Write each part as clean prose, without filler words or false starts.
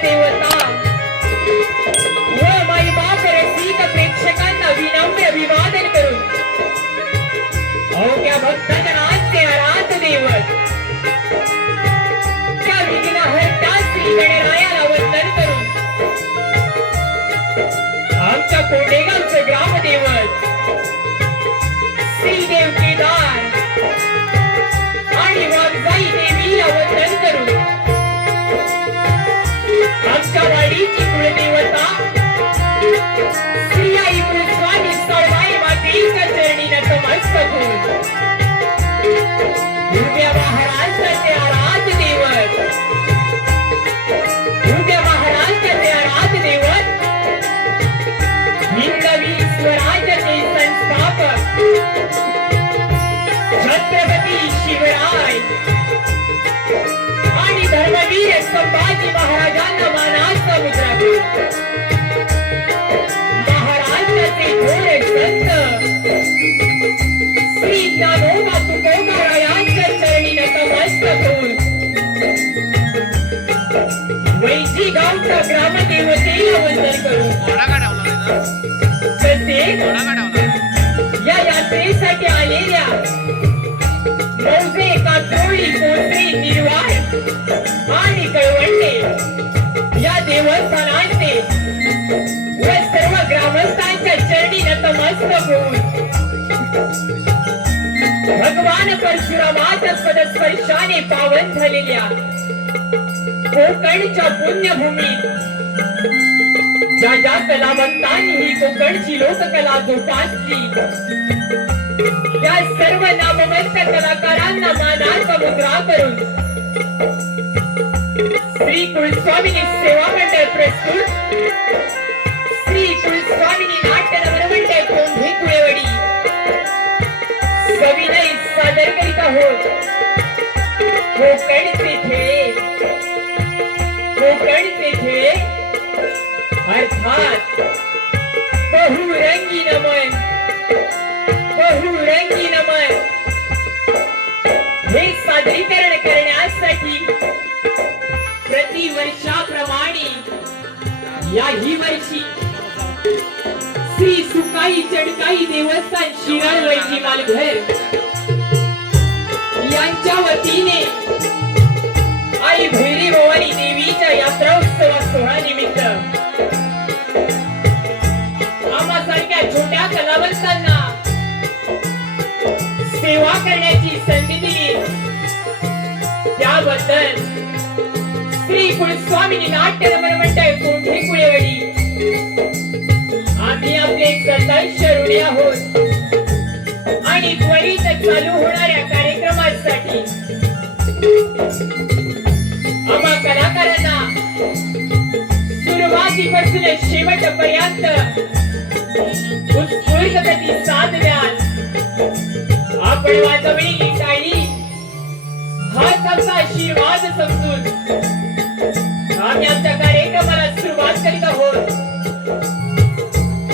देवता व माई बाप रसिक प्रेक्षकांना विनम्र अभिवादन करून अवघ्या भक्तजनांचे आराध्य दैवत त्या विघ्नहर्ता श्री गणरायाला वंदन करून आमच्या कोंडेगावचं ग्रामदैवत श्री देव केदार आणि वाघजाई देवीला वंदन करून आमच्या वाडीची कुलदेवता श्री आई कुलस्वामी सळवाई मातेच्या चरणी नतमस्तक होऊन उभ्या महाराष्ट्राचे आराध्य दैवत उभ्या महाराष्ट्राचे आराध्य दैवत हिंदवी स्वराज्याचे संस्थापक छत्रपती शिवराय आणि धर्मवीर संभाजी महाराजांना मानाचा मुद्रा महाराष्ट्राचे थोर संत श्री ज्ञानोबा तुकोबारायांच्या चरणी नतमस्तक होऊन वैजी गावच्या ग्रामदेवतेला वंदन करून तसेच या यात्रेसाठी आलेल्या मौजे कात्रोळी कोसरी निर्वाळ आणि कळवंडे या देवस्थानांचे व सर्व ग्रामस्थांच्या चरणी नतमस्तक होऊन भगवान परशुरामाच्या पदस्पर्शाने पावन झालेल्या कोकणच्या पुण्यभूमीत ज्या ज्या कलावंतांनी ही कोकणची लोककला जोपासली त्या सर्व नामवंत कलाकारांना मानाचा मुद्रा करून श्री कुलस्वामिनी सेवा मंडळ प्रस्तुत श्री कुलस्वामिनी नाट्य नवरमंडळ कोंढे कुळेवाडी सविनय सादर करीत आहोत कोकणचे खेळ कोकणचे खेळ अर्थात बहुरंगी नमन बहुरंगी नमन हे सादरीकरण करण्यासाठी प्रतिवर्षाप्रमाणे याही वर्षी श्री सुकाई चडकाई देवस्थान शिराळ वैजी मालघर यांच्या वतीने आई भैरी भवानी देवीच्या यात्रा उत्सव सोहळा निमित्त आम्हासारख्या छोट्या कलावंतांना सेवा करण्याची संधी दिली त्याबद्दल श्री कुलस्वामिनी नाट्य नवरमंडळ कोंढे कुळेवाडी आम्ही आपले सदांश ऋणी आहोत आणि त्वरित चालू होणाऱ्या कार्यक्रमासाठी आम्हा कलाकारांना सुरुवातीपासून शेवटपर्यंत उत्स्फूर्त प्रतिसाद द्याल आपण वाजवलेली टाळी हाच आमचा आशीर्वाद समजून आम्ही आमच्या कार्यक्रमाला सुरुवात करीत आहोत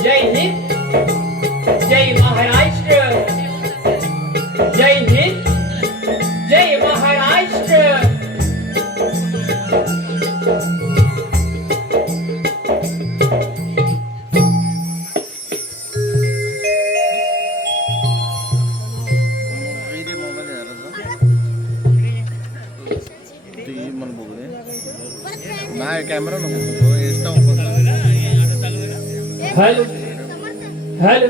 जय हिंद जय महाराष्ट्र जय हिंद जय Maharashtra camera hello hello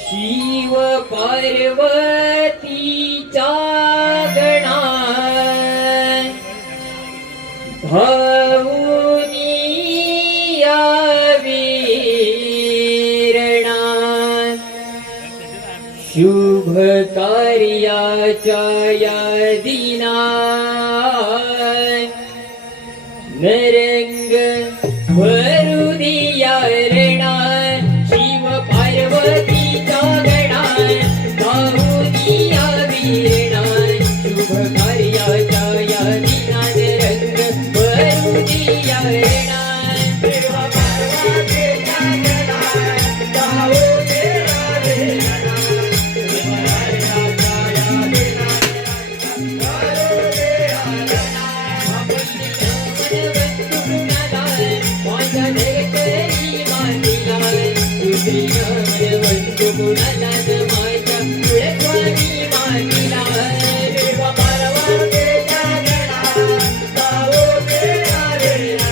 Shiv पार्वतीच्या गणा भाऊनी या वीरणा शुभ कार्याच्या या दिना नरंग भरू दिया रेणा शिव पार्वतीच्या गणा गाऊ दिया वीरणा शुभ कार्याच्या या दिनात रंग भरू दिया रेणा शिव पार्वतीच्या गणा गाऊ दिया वीरणा शुभ कार्याच्या या दिनात रंग भरू दिया रेणा माझ्या लेकरी मातीला दुसरी वस्तू कुणाला माझ्या कुळस्वामी मातीला देव पार्वतीच्या गणा गाऊ देवा रेणा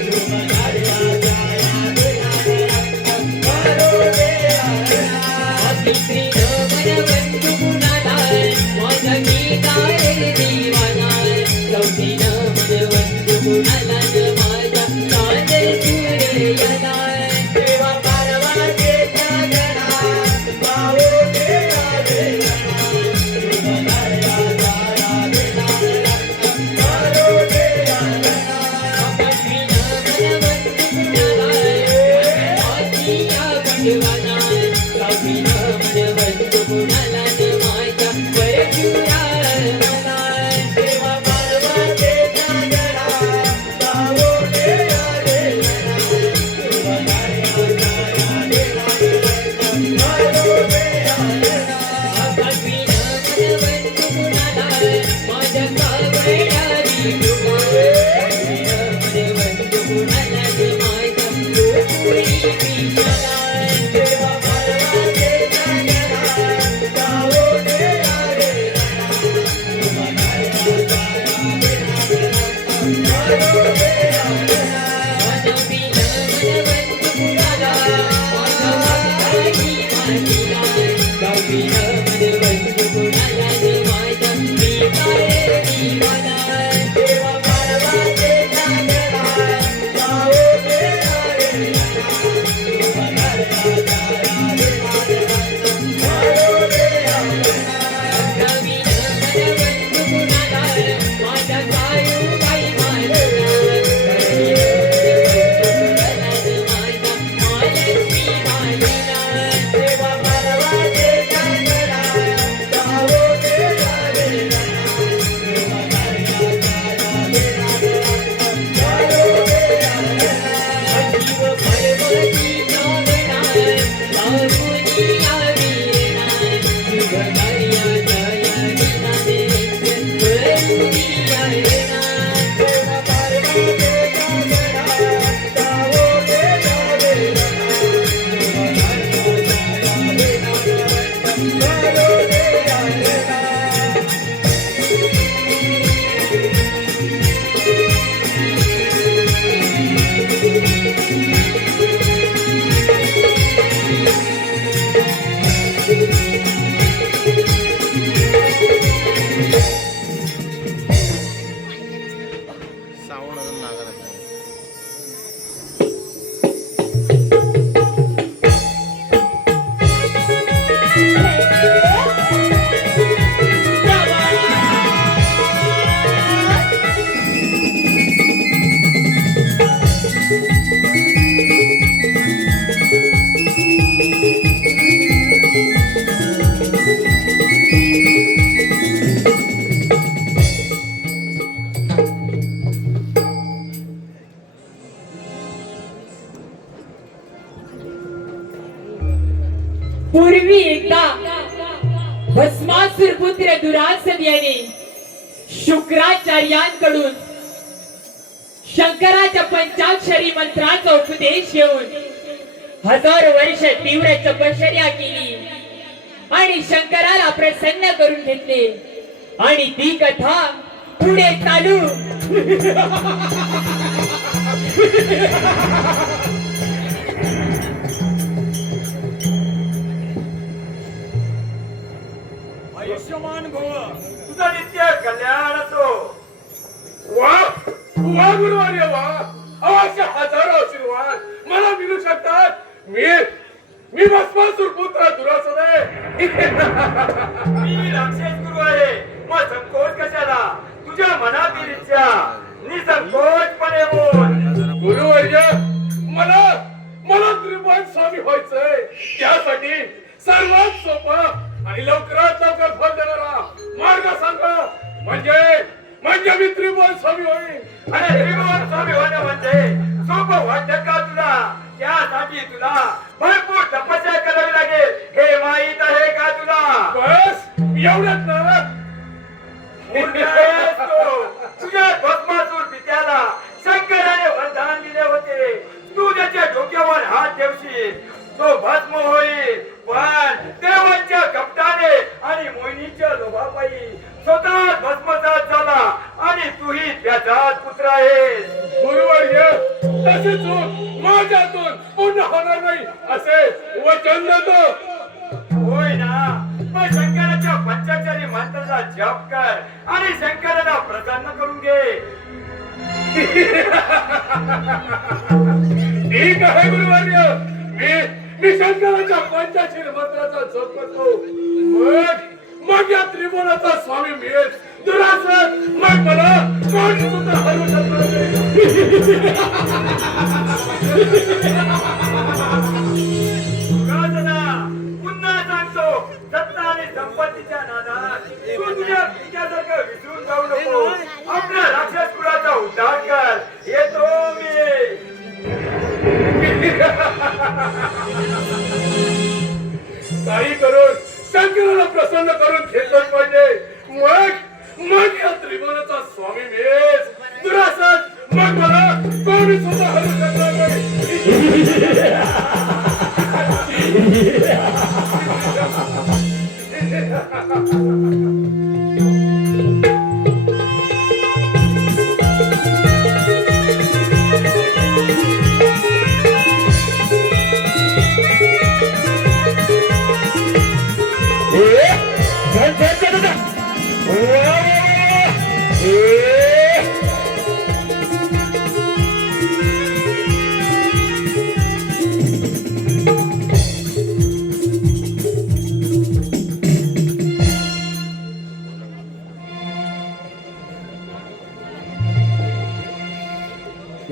शुभ कार्याच्या या दिनात रंग भरू दिया रेणा तिसरी वस्तू कुणाला माझ्या गीता रे दिवाना चौथी वस्तू कुणाला माझ्या कांदे सूर्याला देवा पार्वतीच्या गणा गाऊ देवा रेणा शुभ कार्याच्या या दिनात रंग भरू दिया रेणा पाचवी वस्तू कुणाला माझ्या पंडवाना सहावी वस्तू कुणाला माझ्या परशुरामाला देवा पार्वतीच्या गणा गाऊ देवा रेणा शुभ कार्याच्या या दिनात रंग भरू दिया रेणा पाचवी वस्तू कुणाला माझ्या कावळ्यारी छठवी वस्तू कुणाला माझ्या गोकुळी विशाला देवा पार्वतीच्या गणा गाऊ देवा रेणा शुभ कार्याच्या या दिनात रंग भरू दिया रेणा माधवी वस्तू कुणाला माझ्या वाघाची मातीला गावी वस्तू कुणाला माझ्या भिकारे दिवाला देवा पार्वतीच्या गणा गाऊ देवा रेणा शुभ कार्याच्या या दिनात रंग भरू दिया रेणा अकरावी वस्तू कुणाला माझ्या सायूबाई मातीला महालक्ष्मी मातीला देवा पार्वतीच्या गणा गाऊ देवा रेणा शुभ कार्याच्या या दिनात रंग भरू दिया रेणा शिव पार्वतीच्या गणा गाऊ दिया वीरणा शुभ कार्याच्या या दिनात रंग भरू दिया रेणा देवा पार्वतीच्या गणा गाऊ देवा रेणा शुभ कार्याच्या या दिनात रंग भरू दिया रेणा सावण अजून लागला पूर्वी एकदा भस्मासुर पुत्र दुरासन याने शुक्राचार्यांकडून शंकराच्या पंचाक्षरी मंत्राचा उपदेश घेऊन हजारो वर्ष तीव्र तपश्चर्या केली आणि शंकराला प्रसन्न करून घेतले आणि ती कथा पुढे चालू आयुष्यमान भव तुझा नित्य कल्याण असो. वा वा गुरुवार्य वा अवश्य हजारो आशीर्वाद मला मिळू शकतात. मी भस्मासुर पुत्र दुरासन आहे. मी राक्षस गुरु आहे. मग संकोच कशाला? तुझ्या मनातील इच्छा निसंकोच त्यासाठी सर्वात सोपं आणि लवकरात लवकर फल देणारा मार्ग सांगा. म्हणजे मी त्रिभुवन स्वामी होईल. अरे त्रिभुवन स्वामी होणं म्हणजे सोपं वाटतं का तुला? त्यासाठी तुला भरपूर तपस्या करावी लागेल, हे माहित आहे का तुला? बस एवढंच ना. मूर्ख आहेस तू. तुझ्या भस्मासूर पित्याला शंकराने वरदान दिले होते, तू त्याच्या डोक्यावर हात ठेवशील तो भस्म होईल. पण देवांच्या कपटाने आणि मोहिनीच्या लोभापायी स्वतः भस्मसात झाला आणि तूही त्याचाच पुत्र आहेस. गुरुवर्य तसे चूक माझ्यातून पुन्हा होणार नाही असे वचन देतो. होय ना, मग शंकराच्या पंचाचारी मंत्राचा जप कर आणि शंकराला प्रसन्न करून घे. ठीक आहे गुरुवर्य, मी शंकराच्या पंचाशीर मंत्राचा जप करतो. मग या त्रिभुवनाचा स्वामी मिळेल. दुरासन मग मला कोण सुद्धा हरवू शकणार नाही. राजना, पुन्हा सांगतो, सत्ता आणि संपत्तीच्या नादात तू तुझ्या पित्यासारखं विसरून जाऊ नको. आपल्या राक्षस कुळाचा उद्धार कर. येतो मी. काही करून शंकराला प्रसन्न करून घेतलंच पाहिजे. मग या त्रिभुवनाचा स्वामी मिळेल. दुरासन मग मला कोणी सुद्धा हरवू शकणार नाही.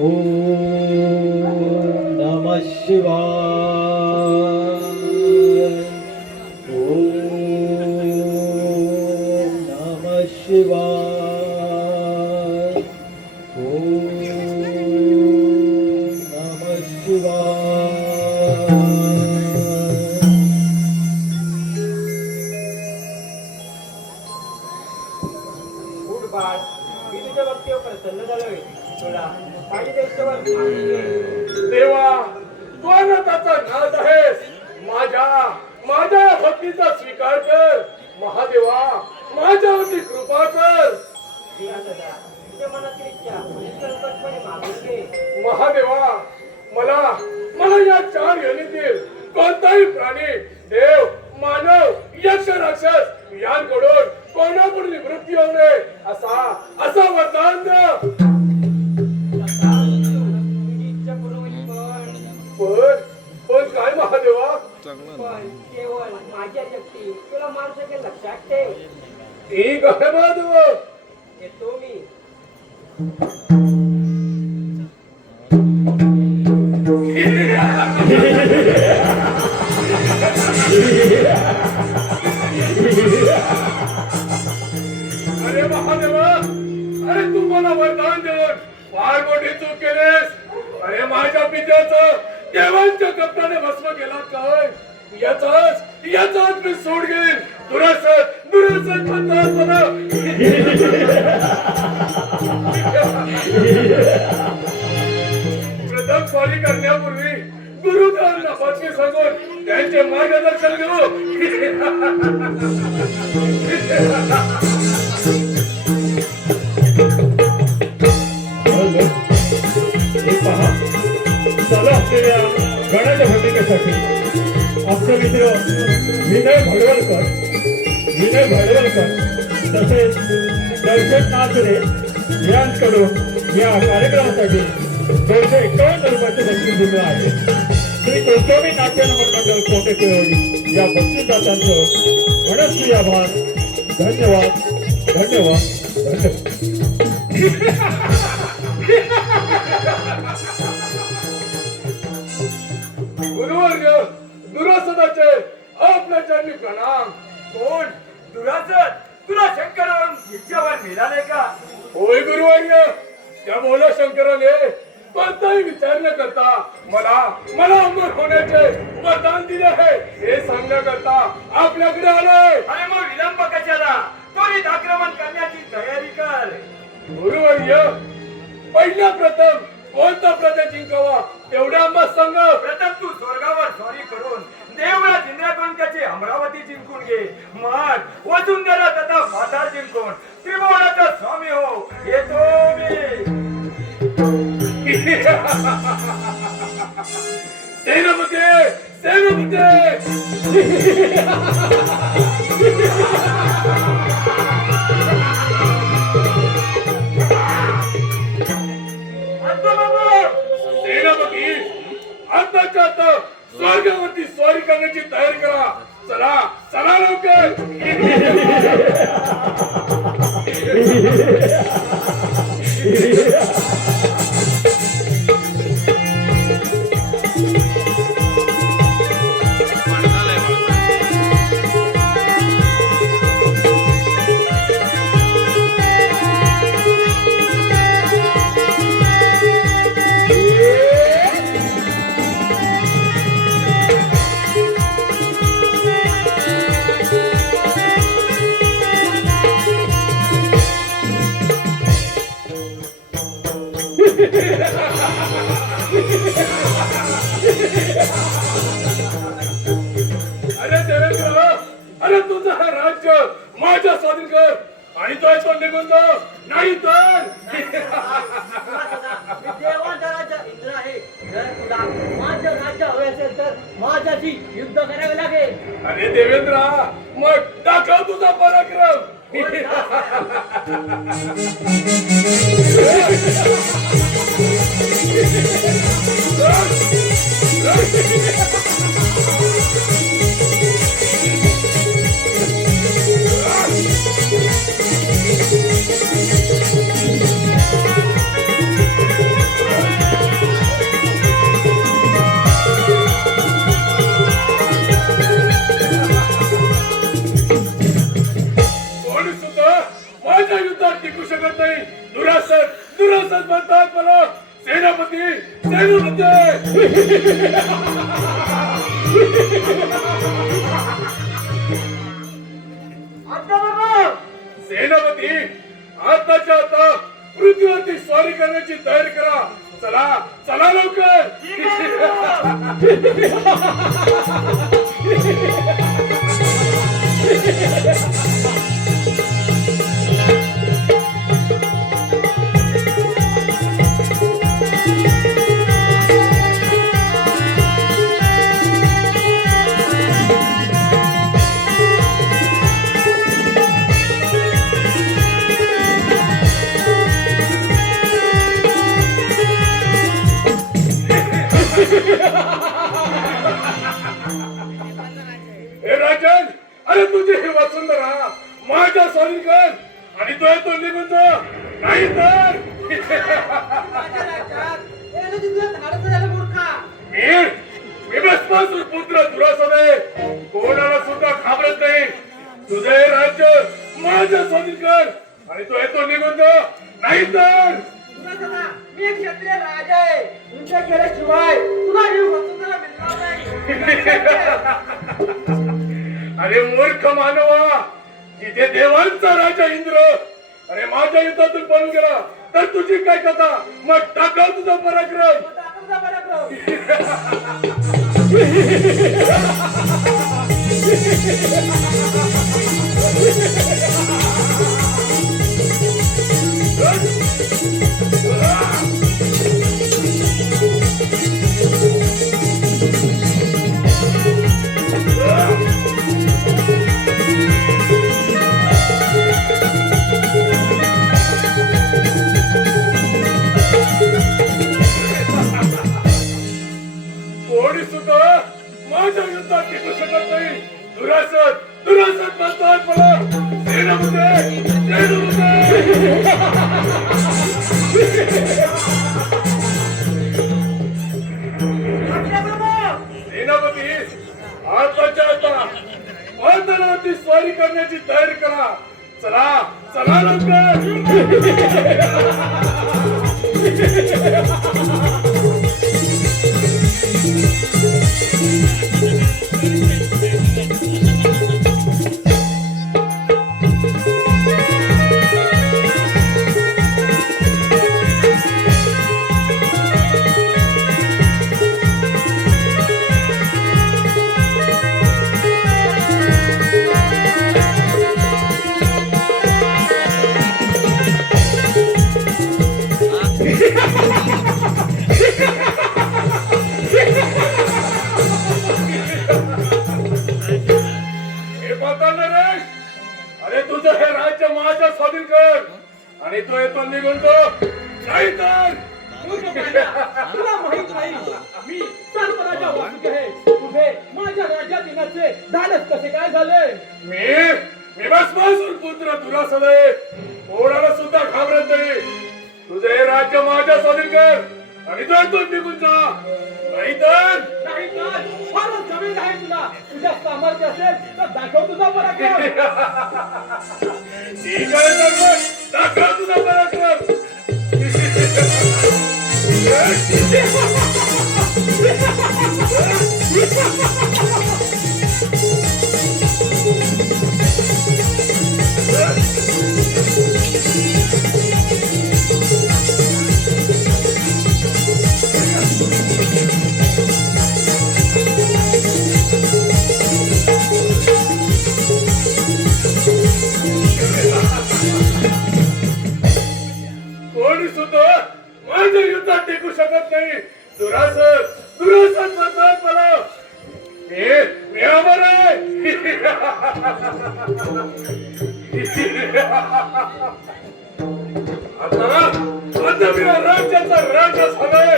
ओम नमः शिवाय. ओम नमः शिवाय. ओम नमः शिवाय. उठ बाळ, मी तुझ्या भक्तीवर प्रसन्न झालोय. तुला माझी देशावर मागणी आहे. देवा तू अनंताचा नाथ आहेस. माझ्या भक्तीचा स्वीकार कर. महादेवा माझ्यावरती कृपा कर. तुझ्या मनातील इच्छा निष्कल्पपणे मागून घे. महादेवा मला या चार योनीतील कोणताही प्राणी, देव, मानव, यक्ष, राक्षस यांकडून कोणाकडून मृत्यू होऊ नये असा वरदान द्या. पण काय महादेवा? पण केवळ माझ्या शक्ती तुला मारू शकेल, लक्षात ठेव. ठीक आहे महादेवा. येतो मी. अरे महादेवा, अरे तू मला वरदान देऊन फार मोठी चूक केलीस. अरे माझ्या पित्याचं देवांच्या कपटाने भस्म केला काय? याचाच मी सोड घेईन. दुरासन म्हणतात मला. प्रथम स्वारी करण्यापूर्वी गुरुदेवांना बातमी सांगून त्यांचे मार्गदर्शन घेऊ. हे पहा, चालू असलेल्या गणाच्या भूमिकेसाठी आमचे मित्र विनय भडवलकर तसेच दर्शन नाचरे यांकडून या कार्यक्रमासाठी 251 रुपयाचे बक्षीस दिले आहे. श्री कोणत्याही नाट्य मंडळ कोटे केळवली या बक्षिसदात्यांचं मनस्वी आभार. धन्यवाद. गुरुवर्य दुरासन मिळाले का? होय गुरुवर्य, त्या बोला शंकराने कोणताही विचार न करता मला अमर होण्याचे वरदान दिले आहे हे सांगण्याकरता आपल्याकडे आलोय. अरे मग विलंब कशाला? त्वरित आक्रमण करण्याची तयारी कर. गुरुवर्य, पहिल्या प्रथम कोणता प्रजा जिंकावा तेवढ्या आम्हा सांग. प्रथम तू स्वर्गावर स्वारी करून देवळात इंद्राकडून त्याची अमरावती जिंकून घे. मग वसुंधरा तथा पाताळ जिंकून त्रिभुवनाचा स्वामी हो. येतो मी. सेनापती सेनापती सेनापती, आताच्या आता स्वर्गावरती स्वारी करण्याची तयारी करा. चला चला लवकर. माणसाला आहे बघा. अरे देवेंद्र, अरे तुझं हा राज्य माझ्या स्वाधीन कर आणि तो येतो निघून जाऊ. नाही तर देवांचा राजा इंद्र आहे. जर तुला माझं राज्य हवे असेल तर माझ्याशी युद्ध करावे लागेल. अरे देवेंद्र, मग दाखव तुझा पराक्रम. कोणी सुद्धा माझ्या युद्धात टिकू शकत नाही. दुरासत म्हणतात मला. सेनापती सेनापती सेनापती, आताच्या आता पृथ्वीवरती स्वारी करण्याची तयारी करा. चला चला लवकर. हे राजन, अरे तुझी ही वसुंधरा माझ्या स्वाधीन कर आणि तो येतो निघून जा. नाही तर मी भस्मासूर पुत्र दुरासन आहे. कोणाला सुद्धा घाबरत नाही. तुझं हे राज्य माझ्या स्वाधीन कर आणि तो येतो निघून जा. नाही तर मी एक क्षत्रिय राजा आहे. तुमच्या केल्याशिवाय तुला ही वसुंधरा मिळणार नाही. अरे मूर्ख मानवा, जिथे देवांचा राजा इंद्र अरे माझ्या युद्धातून पळून गेला तर तुझी काय कथा? मग टाकाव तुझा पराक्रम. तुझा पराक्रम. कोणी सुद्धा माझ्या युद्धात टिकू शकत नाही. दुरासत म्हणतात मला. सेनापती सेनापती, आताच्या आता बंधनावरती स्वारी करण्याची तयारी करा. चला चला लवकर. हे बघा नरेश, अरे तुझं हे राज्य माझ्या स्वाधीन कर आणि तो येतो निघून तो नाही तर मूर्ख पांड्या, तुला माहित नाही मी सर्पराजा वासुकी आहे. तुझे माझ्या राज्यात येण्याचे धाडस कसे काय झाले? मी भस्मासूर पुत्र दुरासन आहे. कोणाला सुद्धा घाबरत नाही. तुझे हे राज्य माझ्या स्वाधीन कर आणि तो येतो निघून जा नाहीतर नाही तर फारच जमीन आहे तुला. तुझ्या सामर्थ्य असेल तर दाखव तुझा पराक्रम. ठीक आहे तर मग दाखव तुझा पराक्रम. कोणी सुद्धा माझ्या युद्धात टिकू शकत नाही. दुरासन म्हणतात मला. मी अमर आहे. आता मी या राज्याचा राजा झालोय.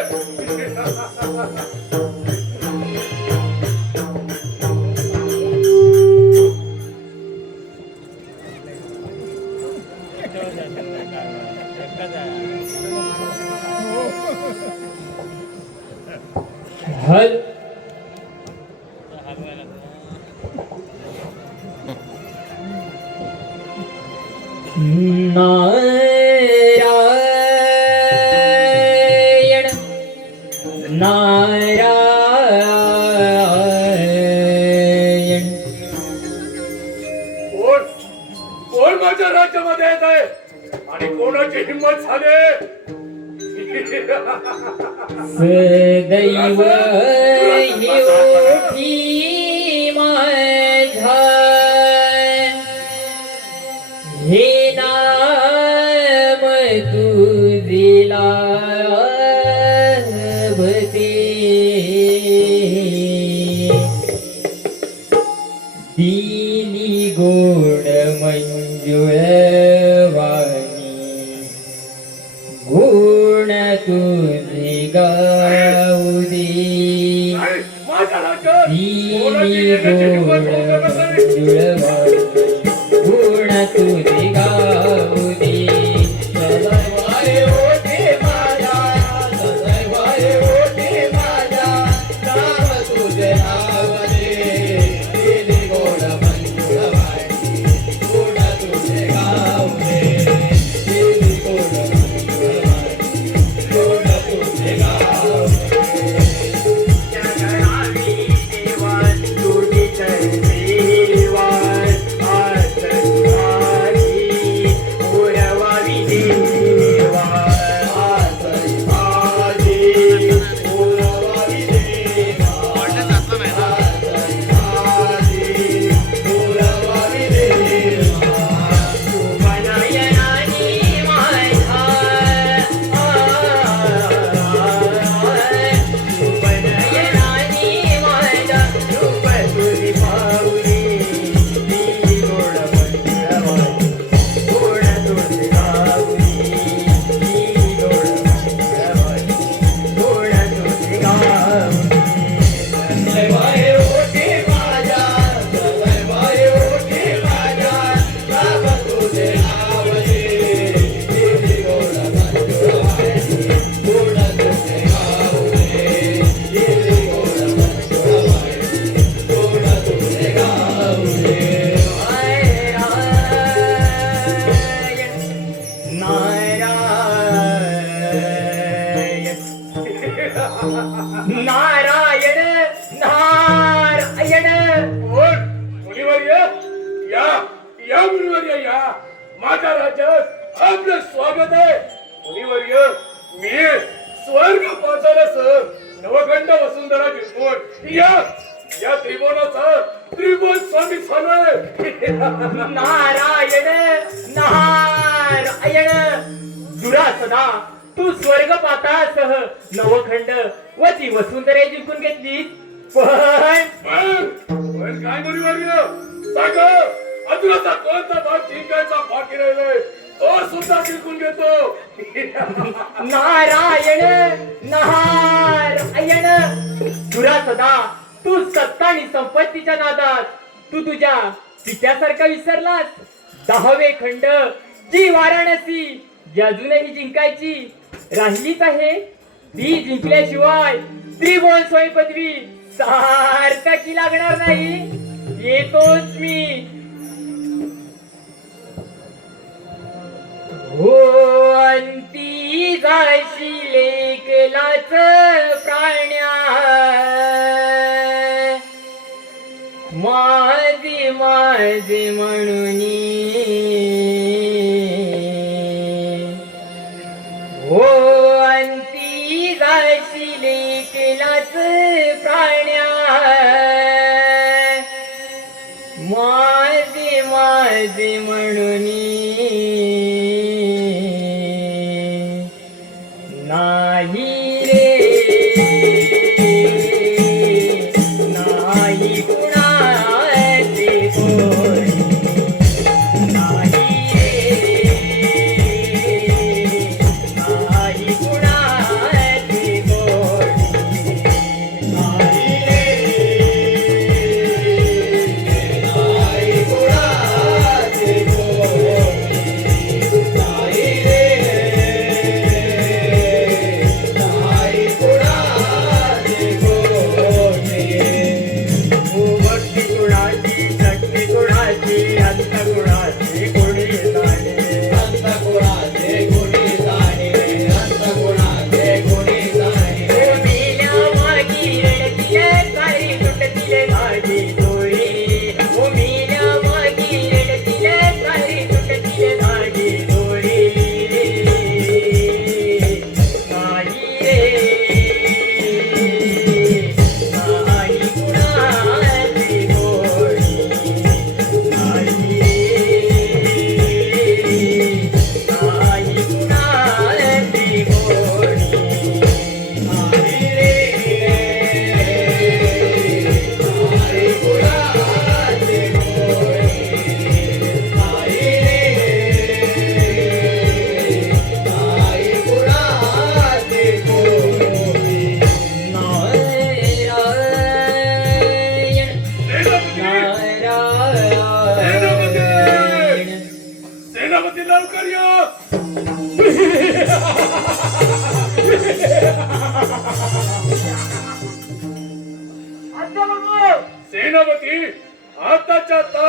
हल नारायण नारायण. कोण माझ्या राज्यामध्ये येत आहे आणि कोणाची हिंमत झाली. सदैव येऊठी माझ्या हे नाम तुझिला भते. दिली गोड मंजुळ वाणी गुण तुझे गाऊ दे. माझ्या राज्यात कोणाची दिली येण्याची हिंमत गोड होऊ शकत नाही. मंजुळ वाणी गुण तुझे गाऊ दे. सदैवाय होते माझ्या, सदैवाय होते माझ्या, नाम तुझे नावले. दिली गोड मंजुळ वाणी गुण तुझे गाऊ दे. दिली गोड मंजुळ वाणी गुण तुझे गाऊ दे. जगरावी देवा तुझी नारायण नारायण. कोण? मुनिवर्य या या मुनिवर्य या. माझ्या राज्यात आपलं स्वागत आहे. मुनिवर्य मी स्वर्ग पाचारस नवखंड वसुंधरा जिंकून या त्रिभुवनाचा त्रिभुवन स्वामी झालोय. नारायण नारायण. दुरासदा तू स्वर्ग पाताळासह नवखंड व ती वसुंधरा जिंकून घेतली. पण काय मुनिवर्य सांग, अजून असा कोणता भाग जिंकायचा बाकी राहिलाय तो सुद्धा जिंकून घेतो. नारायण नारायण. दुरासदा तू सत्ता आणि संपत्तीच्या नादात तू तुझ्या पित्यासारखा विसरलास. 10वे खंड जी वाराणसी जी अजूनही जिंकायची राहिलीच आहे, ती जिंकल्याशिवाय त्रिभुवन स्वामी पदवी सार्थकी लागणार नाही. येतोच मी. हो अंती जाशील एकलाच प्राण्या, माझे माझे म्हणून. हो अंती जाशील एकलाच प्राण्या, माझे माझे म्हणून. नाही रे नाही कुणाचे कोणी, नाही रे नाही कुणाचे कोणी, नाही रे नाही कुणाचे कोणी, नाही रे सेनापती आताच्या आता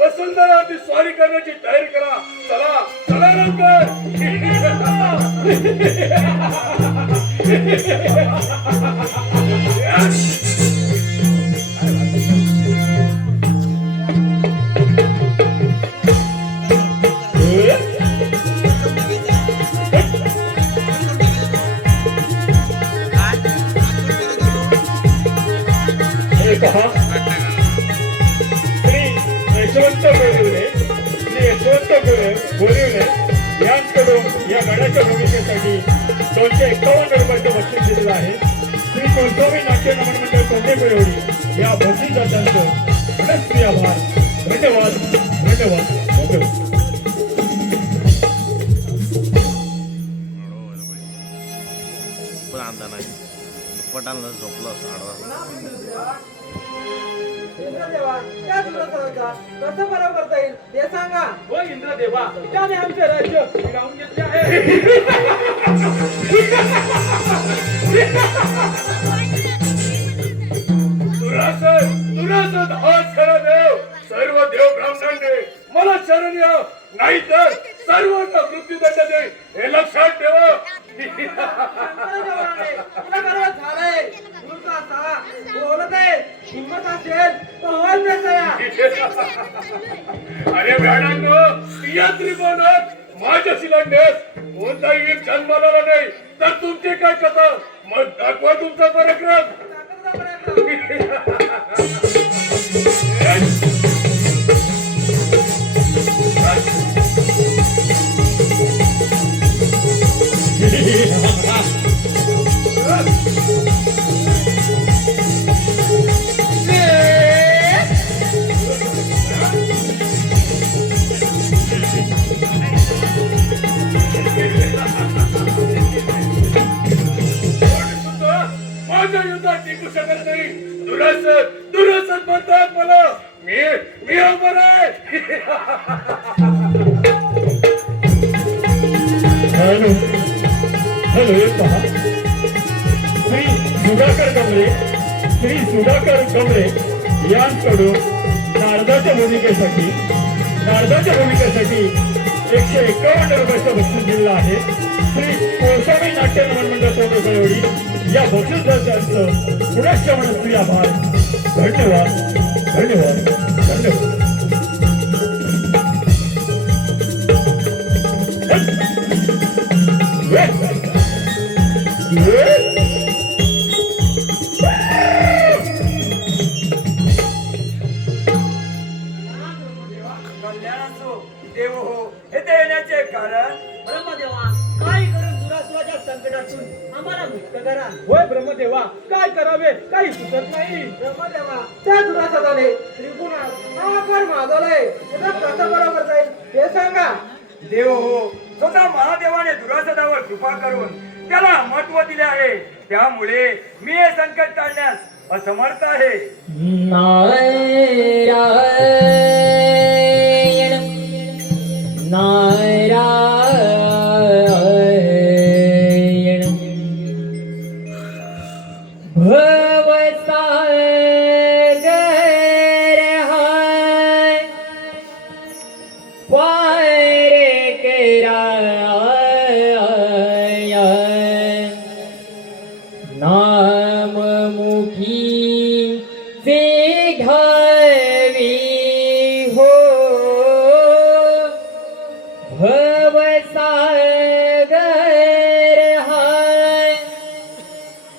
वसुंधराची स्वारी करण्याची तयारी करा. चला चला लवकर. यशवंत बोरिवले यांकडून या गडाच्या भूमिकेसाठी 251 रुपयाचं बक्षीस दिलेलं आहे. श्री कुलस्वामी नाट्य नमन मंडळ कोंडे बिळवडी या भक्ती जात्यांचं मनस्वी आभार. धन्यवाद धन्यवाद. पण आणता नाही पटाला झोपलं असं आडवा. इंद्रदेवा, त्या दुराचाराचा कसं बरं करता येईल ते सांगा. हो इंद्रदेवा, त्याने आमचे राज्य हिरावून घेतले आहे. दुरासद हा शरणदेव सर्व देव ब्राह्मणांनी मला शरण या, नाहीतर सर्वांना मृत्यूदंड सुद्धा ईर जन्माला नाही तर तुमची काय कथा? मग दाखवा तुमचा पराक्रम. माझ्या युद्धात टिकू शकत नाही. दुरासत म्हणतात मला. मी अमर आहे. हॅलो हॅलो, एक पहा. श्री सुधाकर कमरे यांकडून नारदाच्या भूमिकेसाठी 151 रुपयाचं बक्षीस दिलेलं आहे. श्री कोळसामी नाट्य नमन मंडळ चौकळवडी या बक्षीसदारांचं पुनश्च मनस्वी आभार. धन्यवाद धन्यवाद धन्यवाद. कल्याणासो देव हो, हे येण्याचे कारण. ब्रह्मदेवा, काय करून दुरासुराच्या संकटातून आम्हाला मुक्त करा. होय ब्रह्मदेवा, काय करावे काही सुचत नाही. ब्रह्मदेवा, त्या दुरासुराने त्रिगुणात आकार मागवलाय. त्याचा कसं बरोबर जाईल हे सांगा. देव हो, स्वतः महादेवाने दुरासदावर कृपा करून त्याला महत्व दिले आहे. त्यामुळे मी हे संकट टाळण्यास असमर्थ आहे. नारायण नारायण भवसागर हाय पार कराय नाम मुखी से घावी हो भवसागर हाय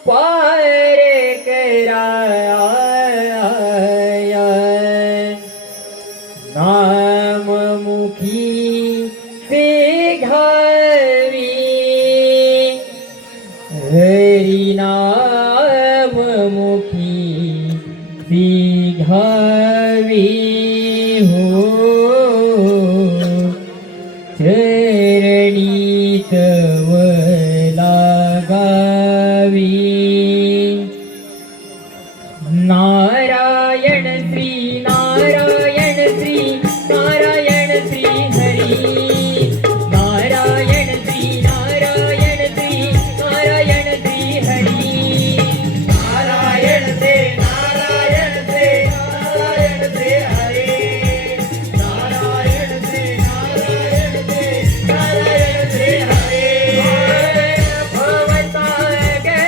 पार कराय नाम मुखी से घावी हरि नाम मुखी घावी हो चरणी तव लागावी. नारायण श्री नारायण श्री नारायण श्री हरी. नारायण श्री नारायण श्री नारायण श्री हरी. नारायण से नारायण से नारायण से हरे. नारायण से नारायण से नारायण से हरे. भवसागर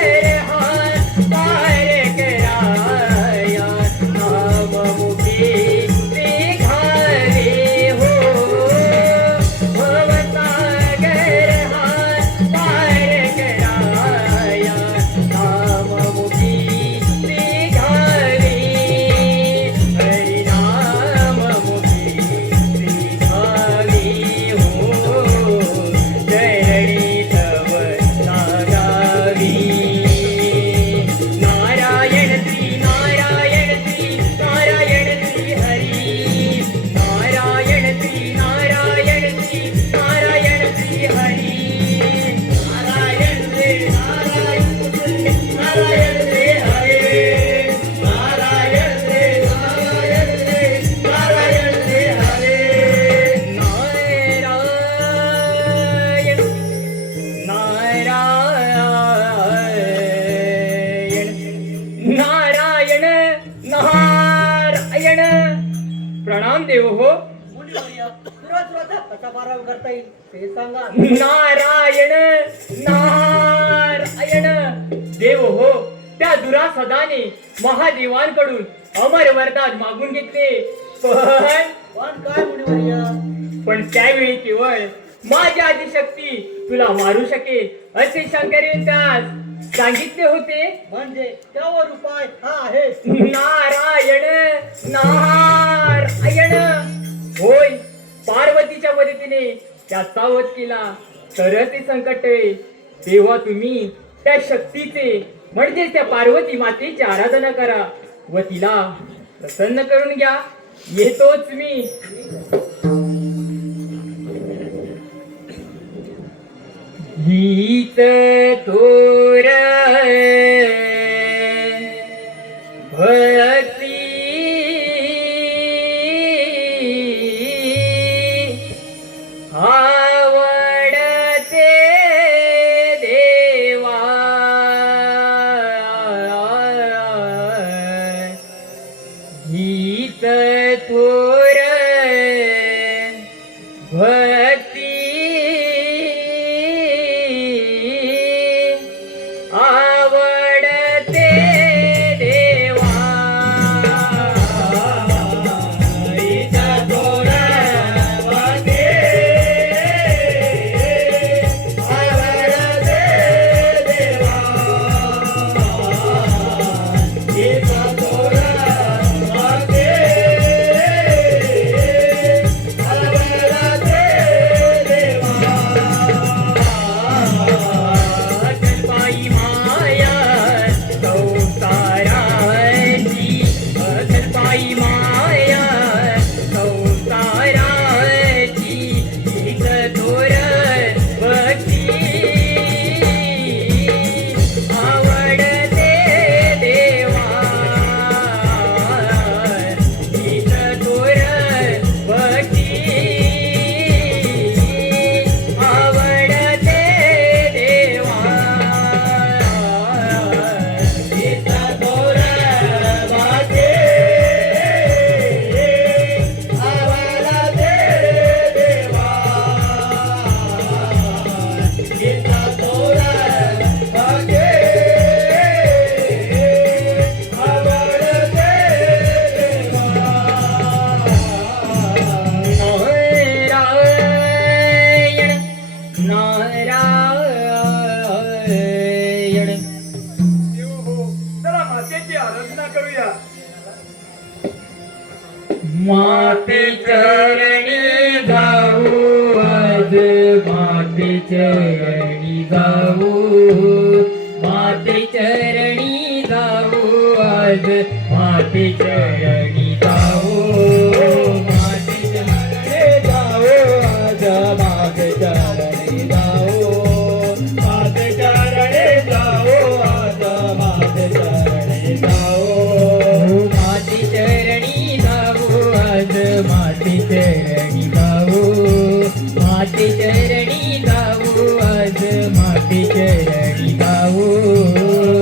हाय पार कराया नाम मुखी से घावे हो. भवसागर हाय पार कराया नाम मुखी से घावे. हरि नाम मुखी से घावे हो चरणी तव लागावी. नारायण श्री नारायण श्री नारायण श्री हरी. नारायण श्री नारायण श्री नारायण श्री हरी. नारायण से नारायण से नारायण से हरे. नारायण से नारायण से नारायण से हरे. नारायण नारायण नारायण नारायण. प्रणाम देव हो. दुरासुराचा कसा पराभव करता येईल ते सांगा. नारायण नारायण. देव हो, त्या दुरासदाने महादेवांकडून अमर वरदान मागून घेतले. पण काय मुनिवर्य, पण त्यावेळी केवळ माझी आदिशक्ती तुला मारू शकेल असे शंकराने त्यास सांगितले होते. म्हणजे त्यावर उपाय हा आहे. नारायण नारायण. होय, पार्वतीच्या मदतीने त्या सावध केला तरच हे संकट आहे. तेव्हा तुम्ही त्या शक्तीचे म्हणजेच त्या पार्वती मातेची आराधना करा व तिला प्रसन्न करून घ्या. येतोच मी. हीच थोर भक्ती आवडते देवा. हीच थोर भक्ती आवडते देवा. हीच थोर भक्ती आवडते देवा. हीच थोर भक्ती आवडते देवा. अचलबाई माया संसाराची. अचलबाई माया संसाराची. हीच थोर भक्ती आवडते देवा. हीच थोर भक्ती आवडते देवा. हीच थोर भक्ती आवडते देवा. हीच थोर भक्ती आवडते देवा. नारायण नारायण. देव हो, चला मातेची आराधना करूया. माते चरणी जाऊ आज. माते चरणी जाऊ. माते चरणी जाऊ आज. माते चरणी जाऊ. माते चरणी जाऊ आज. माते चरणी जाऊ. माते चरणी जाऊ आज. माते चरणी जाऊ. माते चरणी जाऊ आज. माते चरणी जाऊ. माते चरणी जाऊ आज. माते चरणी जाऊ.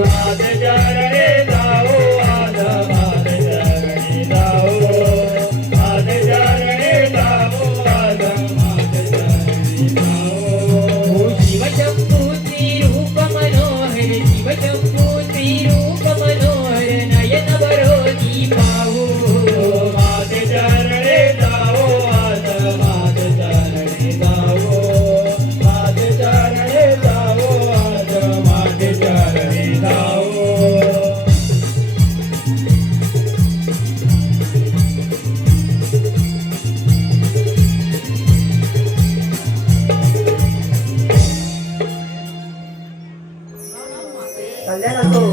माते चरणी जाऊ आज. माते चरणी जाऊ. माते चरणी जाऊ आज. माते चरणी जाऊ. शिवशंभूची रूप मनोहर. शिवशंभूची रूप मनोहर. नयन बरोधी पाहू. माते चरणी जाऊ आज. माते चरणी जाऊ. माते चरणी जाऊ आज. माते चरणी जाऊ. कल्याण असो.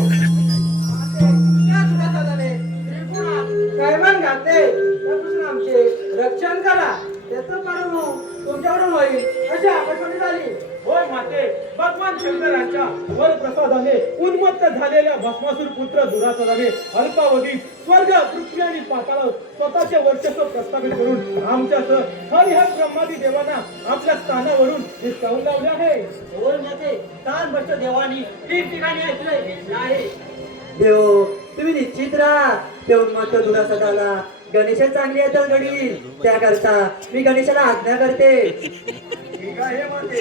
कैमान घातले त्यापासून आमचे रक्षण करा. त्याचं कडून तुमच्याकडून होईल अशी आकाशवाणी झाली. होय माते, भगवान शंकरांच्या वरप्रसादाने उन्मत्त झालेल्या भस्मासूर पुत्र दुराचाराने अल्पावधीत स्वर्ग पृथ्वी आणि पाताळ स्वतःचे वर्चस्व प्रस्थापित करून आमच्यासह हरिहर ब्रह्मादी देवांना आपल्या स्थानावरून हिसकावून लावले आहे. होय माते, स्थान भ्रष्ट देवानी ठिकठिकाणी ऐकले आहे. देव तुम्ही निश्चित राहा. ते उन्मत्त दुरासदाला गणेश चांगली अदल घडवी. त्याकरता मी गणेशाला आज्ञा करते. ठीक आहे माते.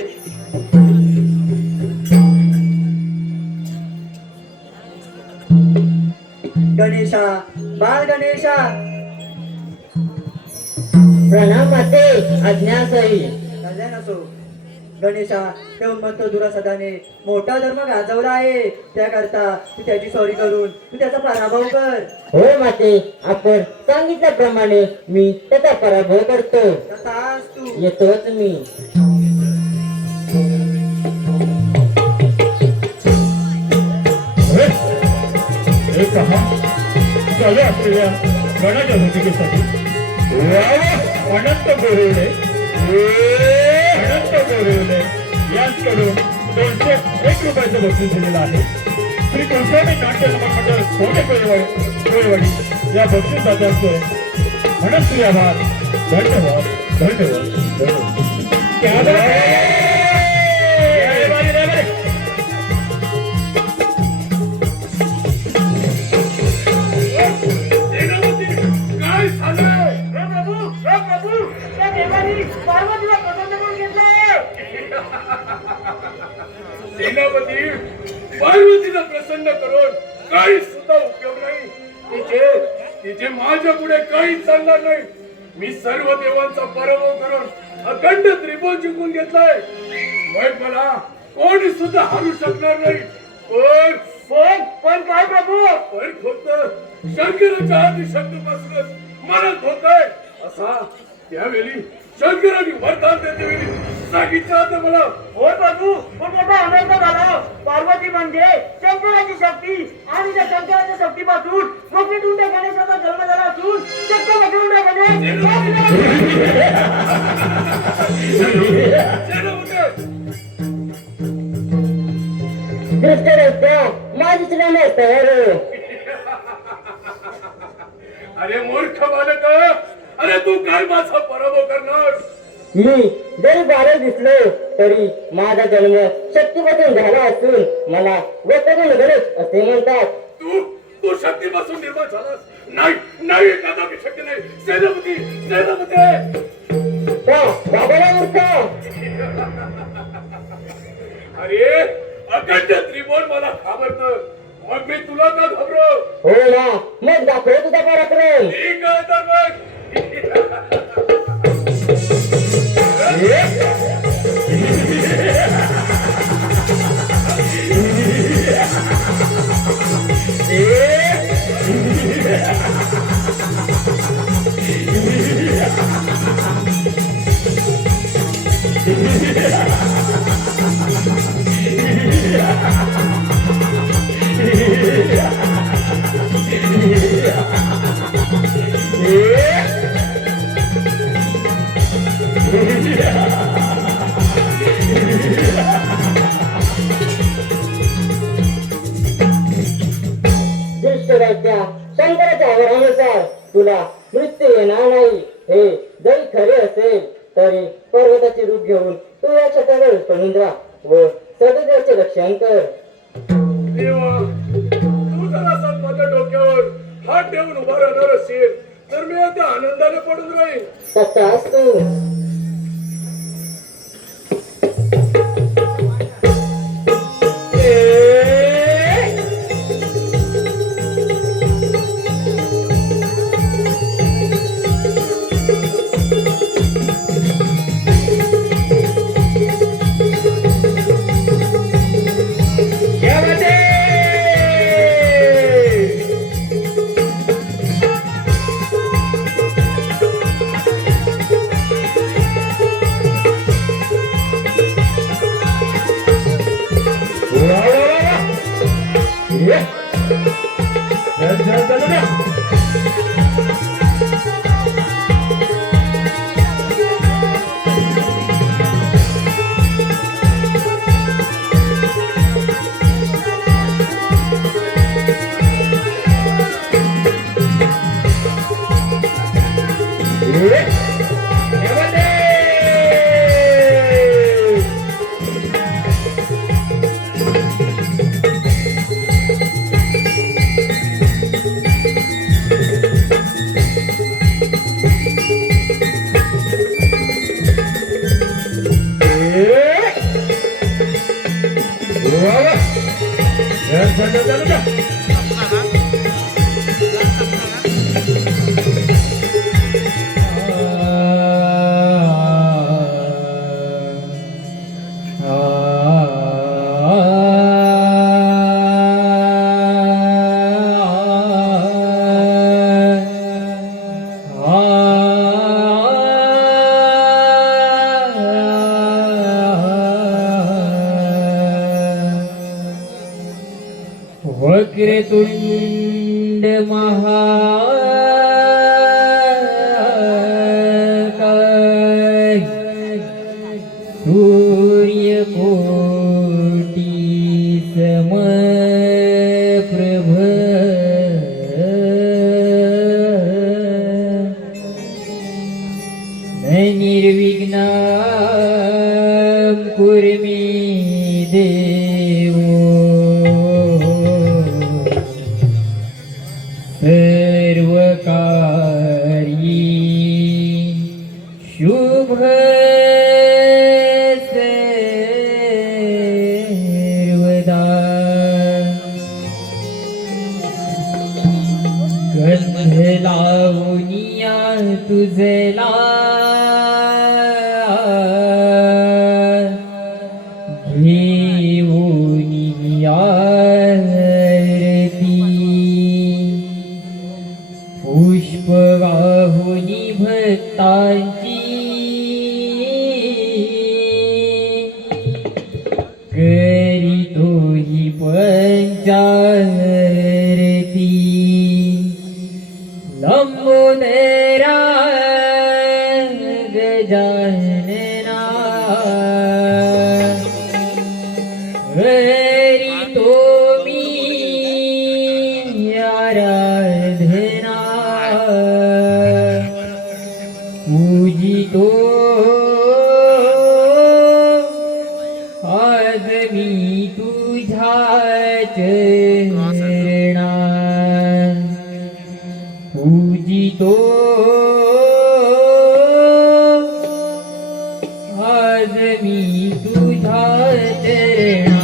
गणेशा, बाल गणेशा. प्रणाम माते. आज्ञा सही. कल्याण असो. गणेशा हे उन्मत्त दुरासदाने मोठा धर्म गाजवला आहे, त्याकरता तू त्याची सॉरी करून तू त्याचा पराभव कर. हो माते, आपण सांगितल्याप्रमाणे मी त्याचा पराभव करतो. तसाच तू येतोच मी. हे पहा, चालू असलेल्या गणाच्या भेटीसाठी अनंत गोरेवले यांच्याकडून 201 रुपयाचं बक्षीस दिलेलं आहे. श्री कुलस्वामी नाट्य मंडळ सोने कोळेवाडी या बक्षीसदात्यांचं मनस्वी आभार. धन्यवाद धन्यवाद धन्यवाद. काय झालंय? पार्वतीला पसंत करून घेतलाय. सेनापती, पार्वतीला प्रसन्न करून काही सुद्धा उपयोग नाही. तिचे माझ्या पुढे काहीच चालणार नाही. मी सर्व देवांचा पराभव करून अखंड त्रिभुवन जिंकून घेतलाय. मग मला कोणी सुद्धा हारू शकणार नाही. पण काय प्रभू? पण फक्त शंकराच्या आदिशक्तीपासूनच मनात होतंय. असा त्यावेळी शंकराने वरदान देते वेळी सांगितलं होतं मला. होय प्रभू, पण मोठा अनर्थ झाला. पार्वती म्हणजे शंकराची शक्ती आणि त्या शंकराच्या शक्तीपासून वक्रतुंड गणेशाचा जन्म झाला असून चक्क वक्रतुंड गणेश दृष्टरस्त्या माझी चिलाने तयार हो. अरे मूर्ख बालक, अरे तू काय माझा पराभव करणार? मी जरी बारे दिसलो तरी माझा जन्म शक्तीपासून झाला असून मला वक्रतुंड गणेश असे म्हणतात. तू शक्तीपासून निर्माण झालास? नाही नाही, कदापि शक्य नाही. सेनापती सेनापती, बाबाला मूर्ख. अरे अखंड त्रिभुवन मला घाबरतं, मग मी तुला का घाबरो? हो ना, मग दाखव तुझा पराक्रम. ठीक आहे तर मग. दृष्टरस्त्या शंकराच्या वरानुसार तुला मृत्यू येणार नाही. हे जरी खरे असेल तरी पर्वताचे रूप घेऊन तू या छतावर पडून जा व सददेवाचे रक्षण कर. देवा, तू जर असा माझ्या डोक्यावर हात ठेवून उभा राहणार असेल तर मी आता आनंदाने पडून राहील. तसाच तू. वक्रतुंड महाकाय सूर्यकोटी समप्रभ निर्विघ्नं कुरु मे देवो सर्वकार्ये शुभ सर्वदा गंध लावनिया तुझला घेऊनी आरती पुष्प वाहुनी भक्तांची करीतो ही पंचारती लंबोदरा गजानना करीतो मी आराधना पूजितो आज मी तुझ्या चरणा पूजितो आज मी तुझ्या चरणा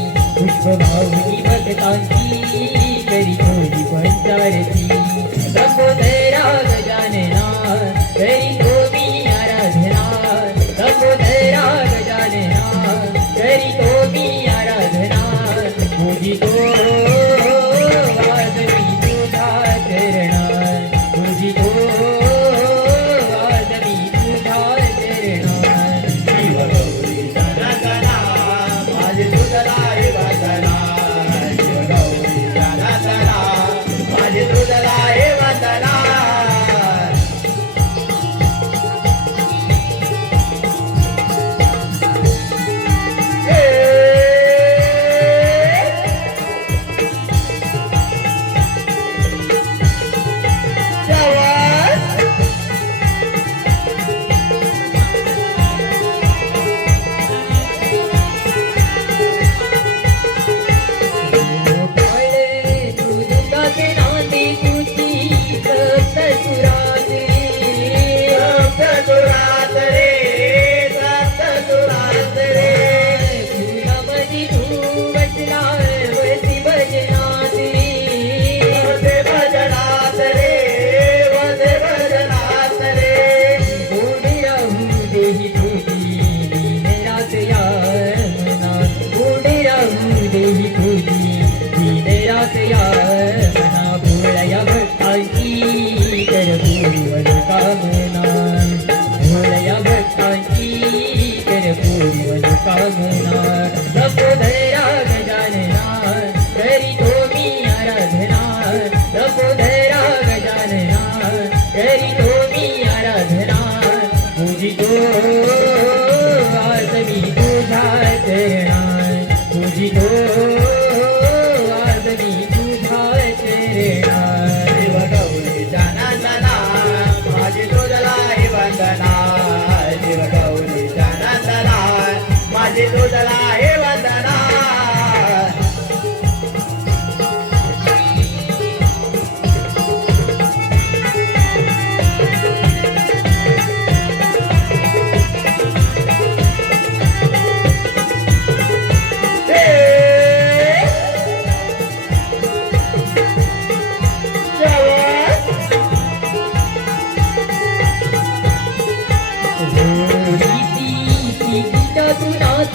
पुष्पभावनी भक्तांची करीतो ही पंचारती लंबोदरा गजानना करीतो मी आराधना लंबोदरा गजानना करीतो मी आराधना पूजितो आज मी तुझा चरणा पूजितो आज मी तुझा चरणा शिव गौरी सनातना माझे तुझला लंबोदरा गजानना करीतो मी आराधना लंबोदरा गजानना करीतो मी आराधना पूजितो आज मी तुझा चरणा पूजितो आज मी तुझा चरणा शिव गौरी जनार्दना माझी तुझला हे वंदना शिव गौरी जनार्दना माझी तुझला हे वंदना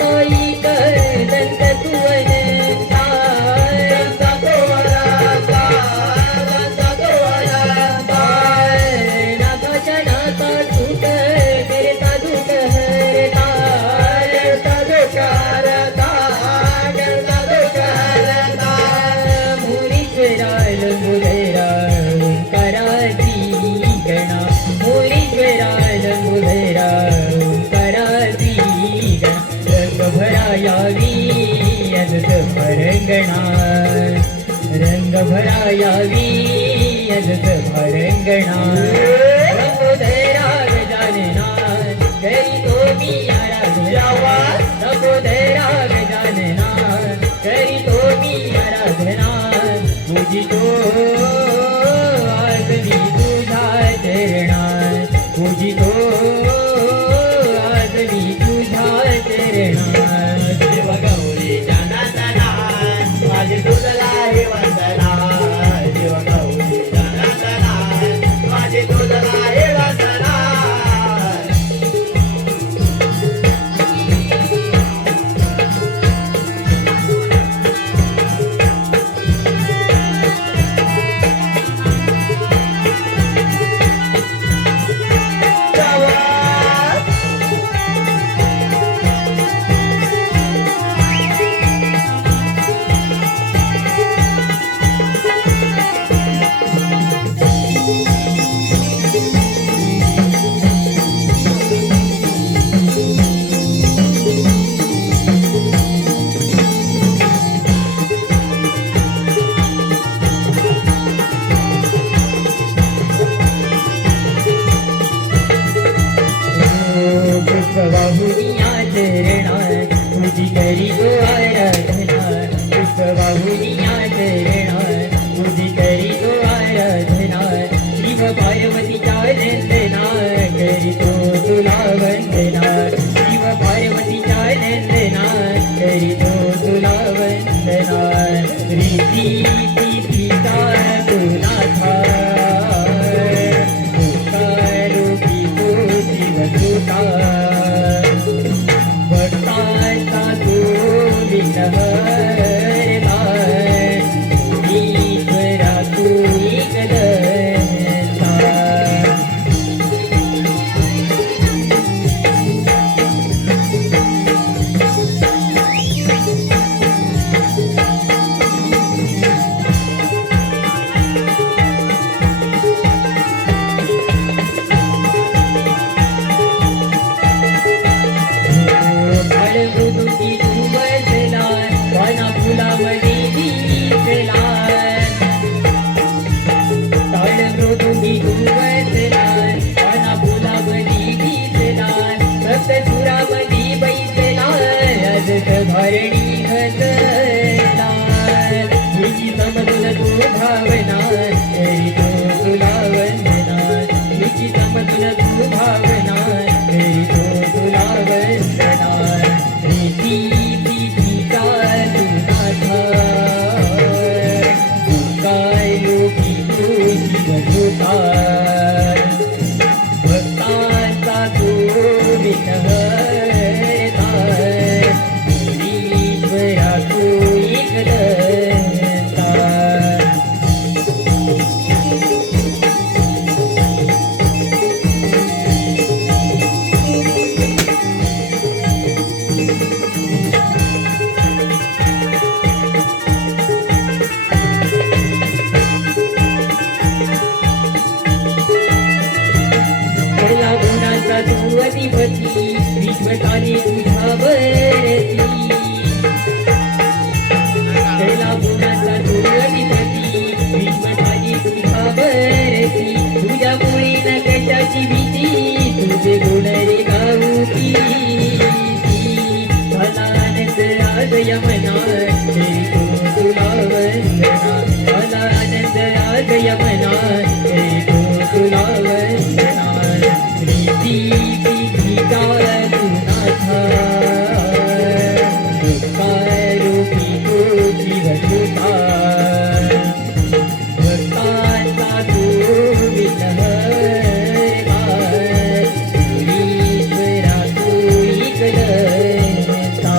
साईक दंत सुवनता नाथाच्या नाथा सुख करता दुख हरता मुनीश्वराल मुदरा ओंकाराची गणा मुनीश्वराल मुदरा ओंकाराची गणा रंग भरायावी अजत भरंगणा रंग भरायावी अजत भरंगणा नकोदरा गजानना करी तो मी आराधना नकोदरा गजानना करी तो मी आराधना पूजितो आज मी तुझा चरणा पूजितो आज मी तुझा चरणा देव गौरी जनार्दना माझे तुझला हे वंदना देव गौरी जनार्दना माझे तुझला हे वंदना पुष्पवाहुनिया चरणा तुझी करी गो आराधना पुष्पवाहुनिया चरणा तुझी करी गो आराधना शिव पार्वतीच्या नंदना करी तो तुला वंदना शिव पार्वतीच्या नंदना करी तो तुला वंदना रीती तिथीचा तुनाथा रूपी तो जीवदूता भक्तांचा तू विनहरता ईश्वरा तू एकदंता मृदुकी तू बसला पाना फुलामध्ये दिसला ताळ मृदुकी तू बसला पाना फुलामध्ये दिसला सप्त सुरामध्ये बैसला अजत भरणी घसला तुझी समजून तू भावना करी तो तुला वंदना तुझी समजून तू भावना करी तो तुला वंदना प्रीती प्रीतीचा तुनाथा तू काय लोकी तू जीवदूता भक्तांचा तू विनहरता ईश्वरा तू एकदंता पहिला गुणाचा तू अधिपती विश्वकाली तुझ्यावरती पहिला गुणाचा तू अधिपती विश्वकाली तुझ्यावरती तुझ्या मुळी न कशाची भीती तुझे गुण रे गाऊकी मला आनंद राजय मना करी तो तुला वंदना मला आनंद राजय मना करी तो तुला वंदना प्रीती प्रीतीचा तुनाथा काय रूपी तो जीवदूता भक्तांचा तू विनहरता ईश्वरा तू एकदंता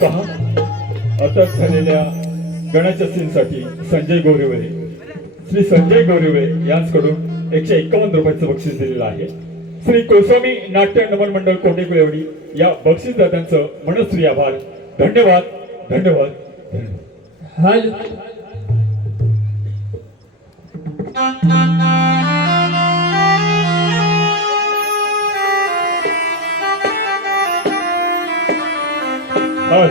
पहा अटक झालेल्या गणाच्या सीनसाठी संजय गोरेवरे, श्री संजय गोरेवरे यांच्याकडून 151 रुपयाचं बक्षीस दिलेलं आहे. श्री कुलस्वामी नाट्य नमन मंडळ कोटेकुळेवाडी या बक्षीसदात्यांचं मनस्वी आभार. धन्यवाद धन्यवाद धन्यवाद. Hello hi.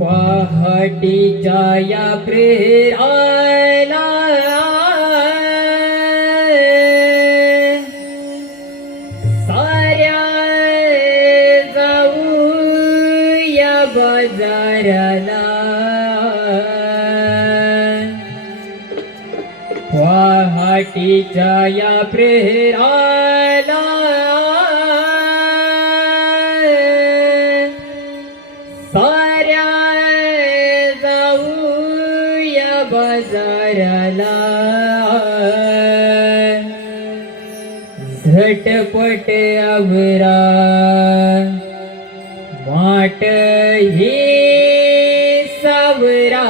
पहाटेच्या या प्रेराला साऱ्या जाऊ या बाजाराला. पहाटेच्या या प्रेराला साऱ्या जाऊया बाजाराला. झटपट आवरा माट हे सावरा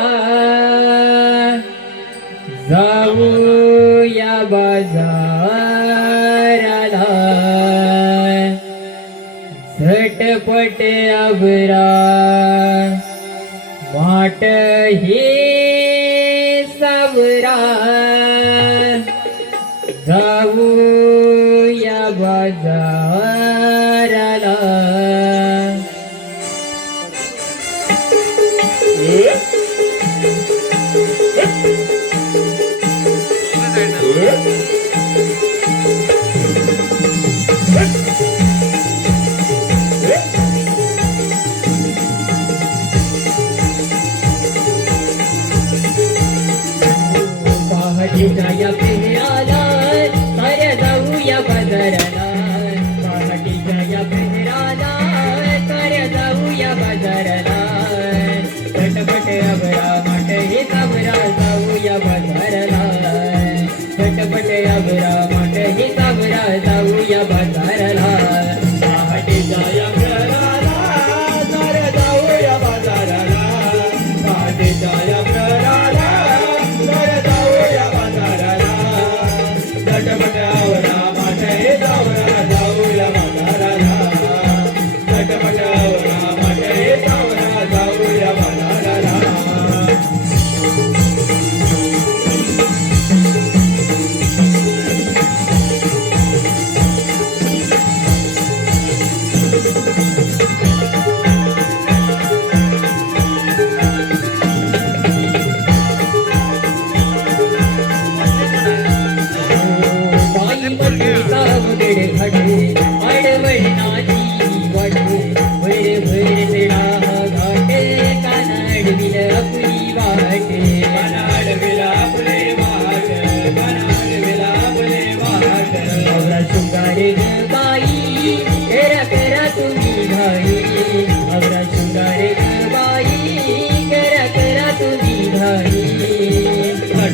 जाऊया बाजाराला. झटपट आवरा माट हे सावरा जाऊया बाजाराला. पहाटेच्या या पेहराला साऱ्या जाऊया बाजाराला. पहाटेच्या या पेहराला साऱ्या जाऊया बाजाराला. झटपट आवरा माट हे सावरा जाऊया बाजाराला. झटपट आवरा माट हे सावरा जाऊया बाजाराला. पहाटेच्या या पेहराला साऱ्या जाऊया बाजाराला. पहाटेच्या या पेहराला साऱ्या जाऊया बाजाराला. झटपट आवरा माट हे सावरा जाऊया बाजाराला. झटपट आवरा माट हे सावरा जाऊया बाजाराला.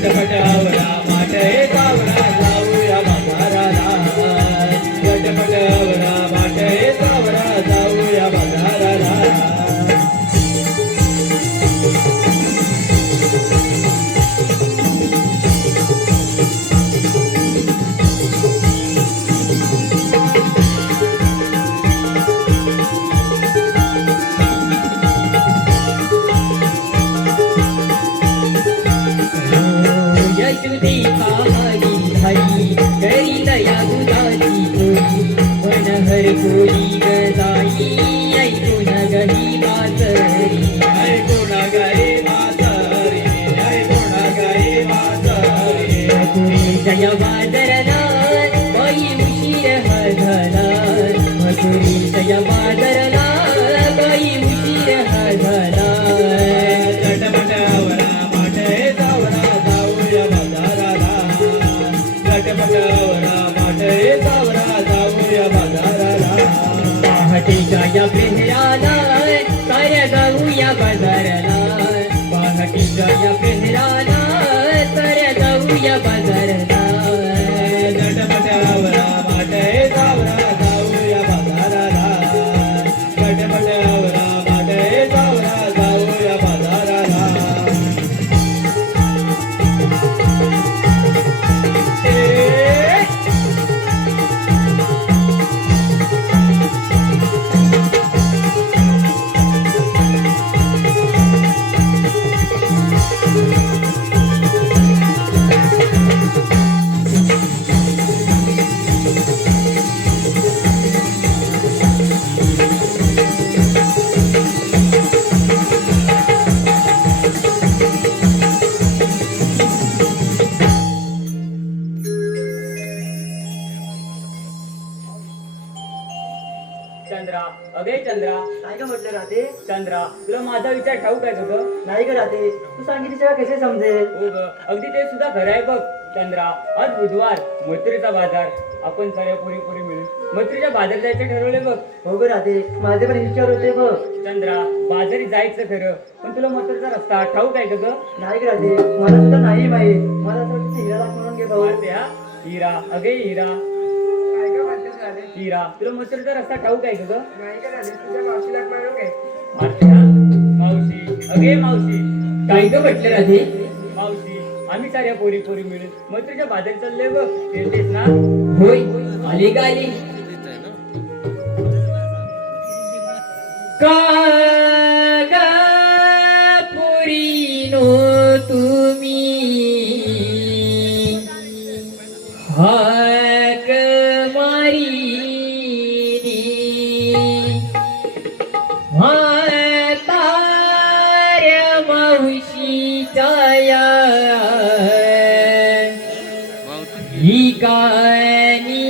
पटावरा माटे सावरा जाऊया बाजाराला. पटावरा माटे सावरा जाऊया बाजाराला. असुदे कामाली हरी करील या दुधाची पोळी मनहर कोळी गजाई ऐकून गही मातरी ऐकून गरी मातरी ऐकून गरी मातरी मथुरीच्या बाजारला बाई उशीर हा झाला मथुरीच्या बाजारला बाई उशीर हा झाला लटपटावरा माटे जावरा जाऊया बाजाराला लटपटावरा माटे जावरा जाऊया बाजाराला पहाटेच्या या पेहराला साऱ्या जाऊया बाजारला पहाटेच्या या पेहराला साऱ्या जाऊया बाजारला लटपटावरा माटे जावरा जाऊया बाजाराला लटपटावरा माटे जावरा जाऊया बाजाराला चंद्रा अगे चंद्रा नाही का म्हटलं राधे चंद्रा तुला माझा विचार ठाऊक आहे का ग नाही का राधे तू सांगितल्याशिवाय कसे समजेल हो ग अगदी ते सुद्धा खरं आहे बघ चंद्रा आज बुधवार मथुरेचा बाजार आपण साऱ्या पुरी मिळून मथुरेच्या बाजार जायचं ठरवले बघ हो ग राधे माझे पण विचार होते बघ चंद्रा बाजारी जायचं खरं पण तुला मथुरेचा रस्ता ठाऊक आहे का ग नाही ग राधे मला सुद्धा नाही माहित मला असं वाटतं हिराला म्हणून घे भाऊ मारते हा हिरा अगे हिरा हिरा तुला मथुरेचा रस्ता ठाऊक आहे का ग मारते हा मावशी अगे मावशी काय ग म्हटलं राधे मावशी आम्ही साऱ्या पोरी मिळून मथुरेच्या बाजारी चालले बघ येतेस ना होय आले का आले कागा पुरीनो तुम्ही हाक मारी म्हाताऱ्या मावशीच्या ही कानी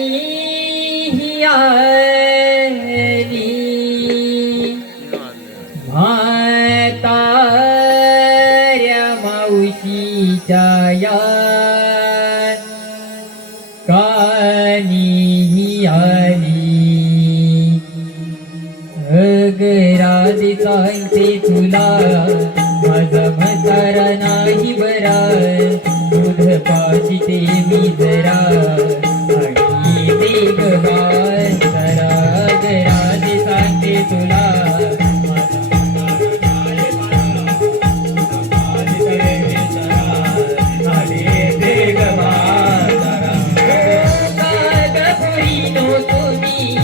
ही आली म्हाताऱ्या मावशीच्या कानी ही आली अगराधी सांगते तुला माझा म्हातारा नाही बरा दूध पाशी ते मी जरा आणि ते गवार जरा अगराधी सांगते तुला तुम्ही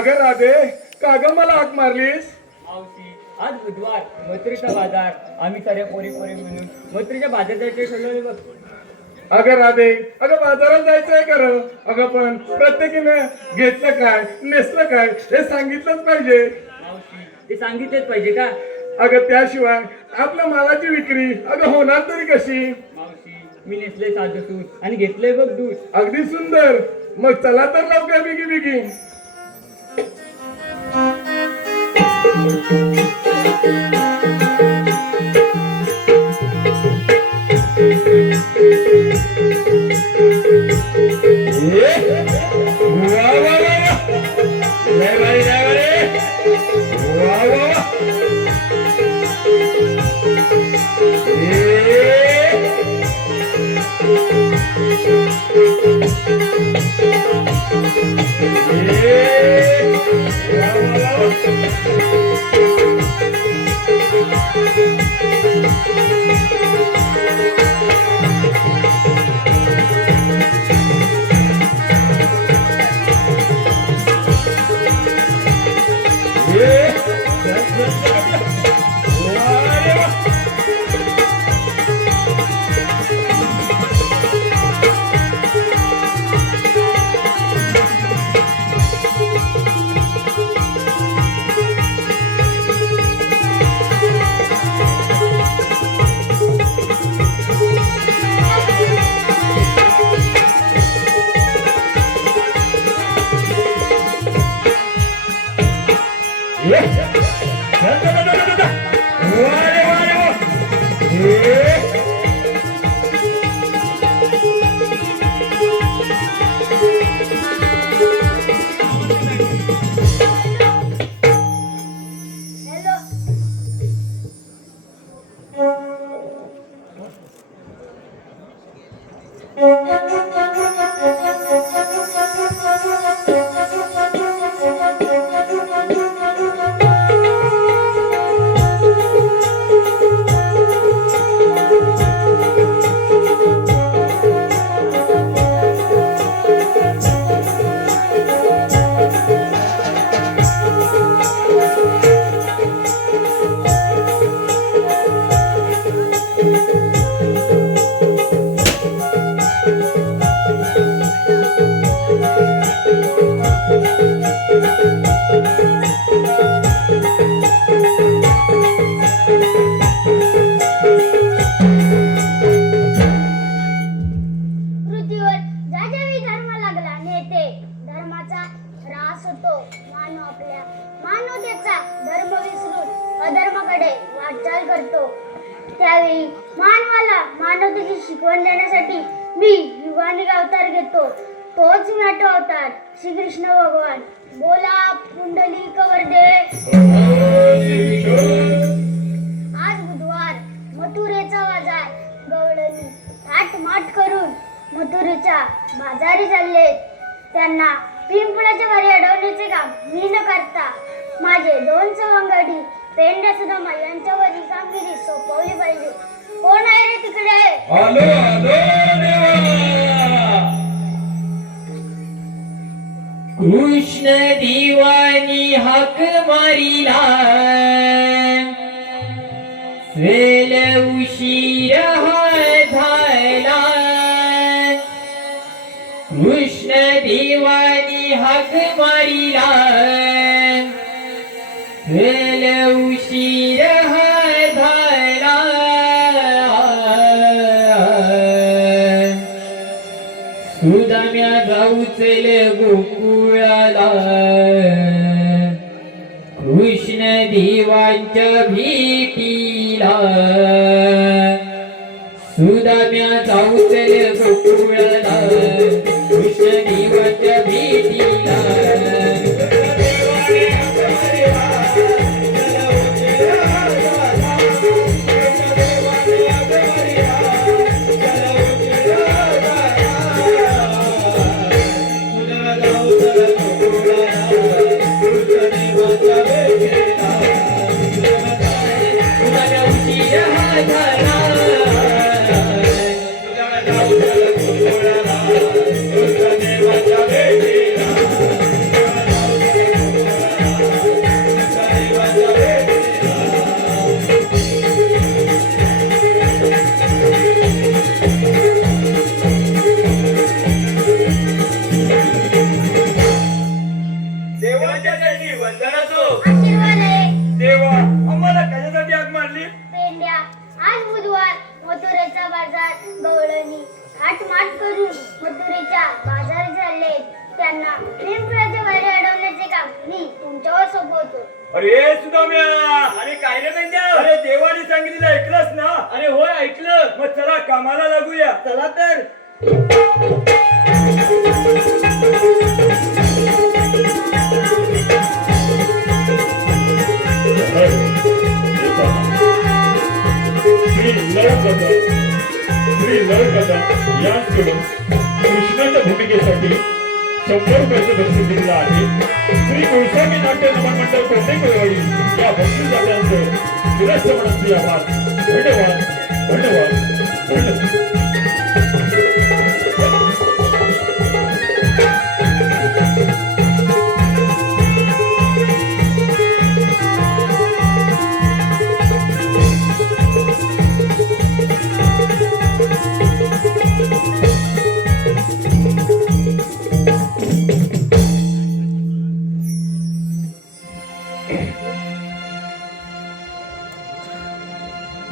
अगं राधे का ग मला हाक मारलीस? मावशी आज बुधवार मथुरेचा बाजार आम्ही सारे पोरी मिळून मथुरेच्या बाजार जायचे ठरवले बघ. अगं राधे अगं बाजारात जायचंय खरं, अगं पण प्रत्येकीने घेतलं काय नेसलं काय हे सांगितलंच पाहिजे. मावशी ते सांगितलेच पाहिजे का? अगं त्याशिवाय आपल्या मालाची विक्री अगं होणार तरी कशी? मावशी मी नेसले साधं सूट आणि घेतलंय बघ दूध. अगदी सुंदर. मग चला तर लवकर बिगी बिगी. त्यावेळी मानवाला मानवतेची शिकवण देण्यासाठी मी युगानिक अवतार घेतो. तोच नट अवतार श्री कृष्ण भगवान. बोला पुंडलिक वरदे. आज बुधवार मथुरेचा बाजार गवळणी थाटमाट करून मथुरेच्या बाजारी चालले. त्यांना पिंपळाच्या घरी अडवण्याचे काम मी न करता माझे 2 सवंगडी पेंड्या सुदामा यांच्यावर ही कामगिरी सोपवली पाहिजे. कोण आहे रे तिकडे? आलो आलो देवा. कृष्ण दिवानी हाक मारिला, वेल उशीर झाला. कृष्ण दिवानी हाक मारिला, वेल उशीर झाला. सुदाम्या जाऊचल गोकुळाला, कृष्ण देवांच्या भेटीला. सुदाम्या जाऊचल गोकुळाला, कृष्ण देवांच्या भेटीला. अरे सुदाम्या, अरे काय रे मेंढ्या, अरे देवाने सांगितलं ऐकलंस ना? अरे होय ऐकलं. मग चला कामाला लागूया. चला तर. श्री नरकथा यांकडून कृष्णाच्या भूमिकेसाठी 100 रुपयाचं बक्षीस दिलेलं आहे. श्री गोस्वामी नाट्य नमन मंडळ कोटेकरवाडी या बक्षीस दात्यांचं शिरस्थ मनस्वी आभार. धन्यवाद धन्यवाद धन्यवाद.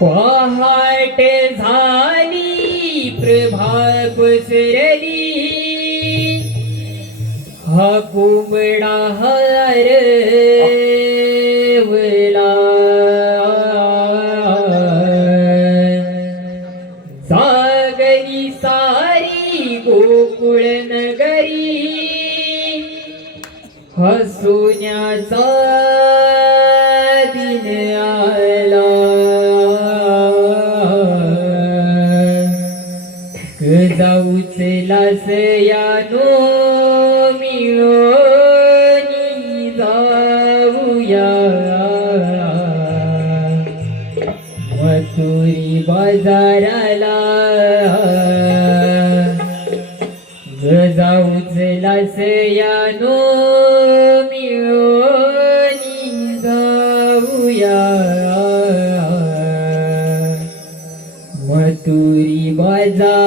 पहाट झाली प्रभा पसरली हा कोंबडा हरवला जागली सारी गोकुळ नगरी हसुण्याचा दिन आला जाऊचलास यानो मिळून जाऊया मथुरी बाजाराला जाऊचलास यानो मिळून जाऊया मथुरी बाजाराला.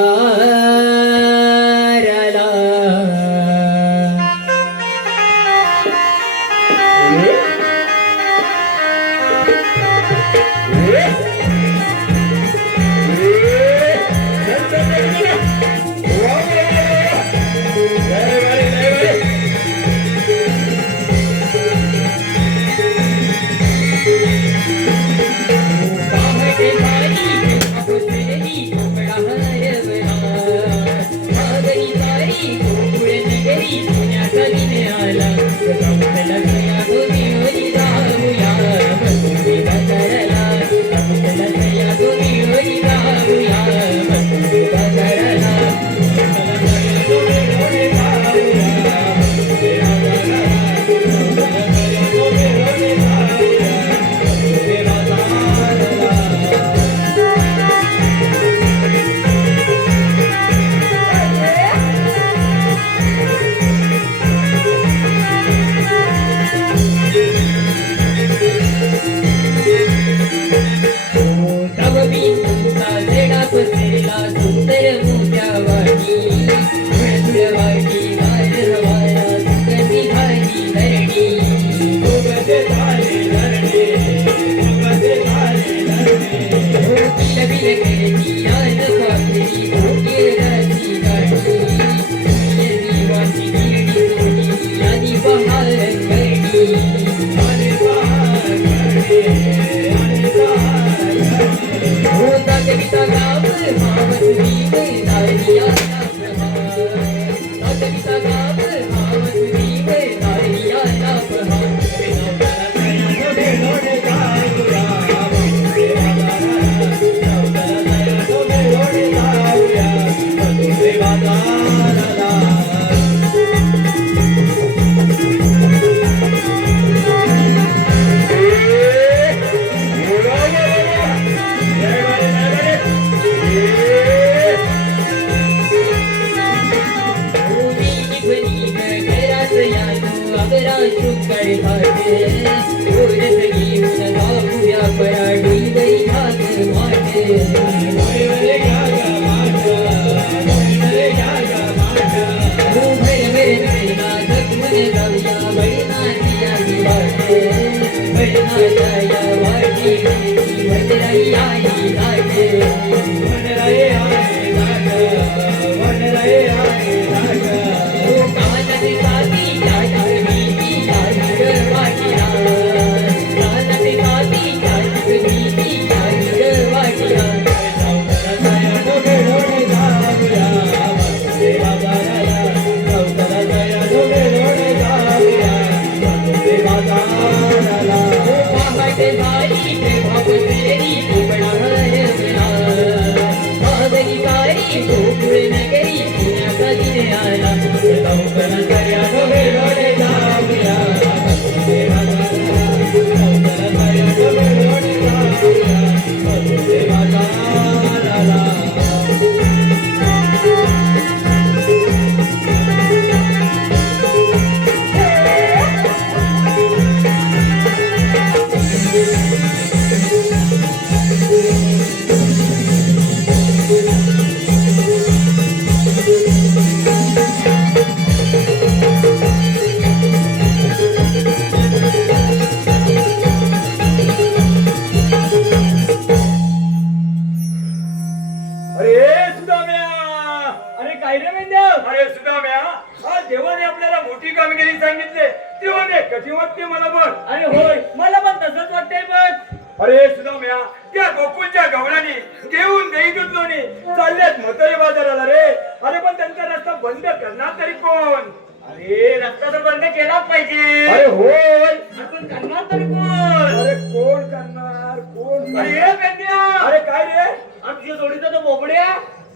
अरे सुदाम्या, आज देवाने आपल्याला मोठी कामगिरी सांगितले तेव्हा ते कधी वाटते मला पण. अरे होय, मला पण तसंच वाटतंय पण. अरे सुदाम्या, त्या गोकुळच्या गवळणी घेऊन देई दुधलोनी चालल्यात म्हातारी बाजाराला रे. अरे पण त्यांचा रस्ता बंद करणार तरी कोण? अरे रस्ता तर बंद केलाच पाहिजे. अरे होय, आपण करणार तरी कोण? अरे कोण करणार, कोण? अरे हे पेंड्या. अरे काय रे? आमच्या जोडीचा तो बोबड्या.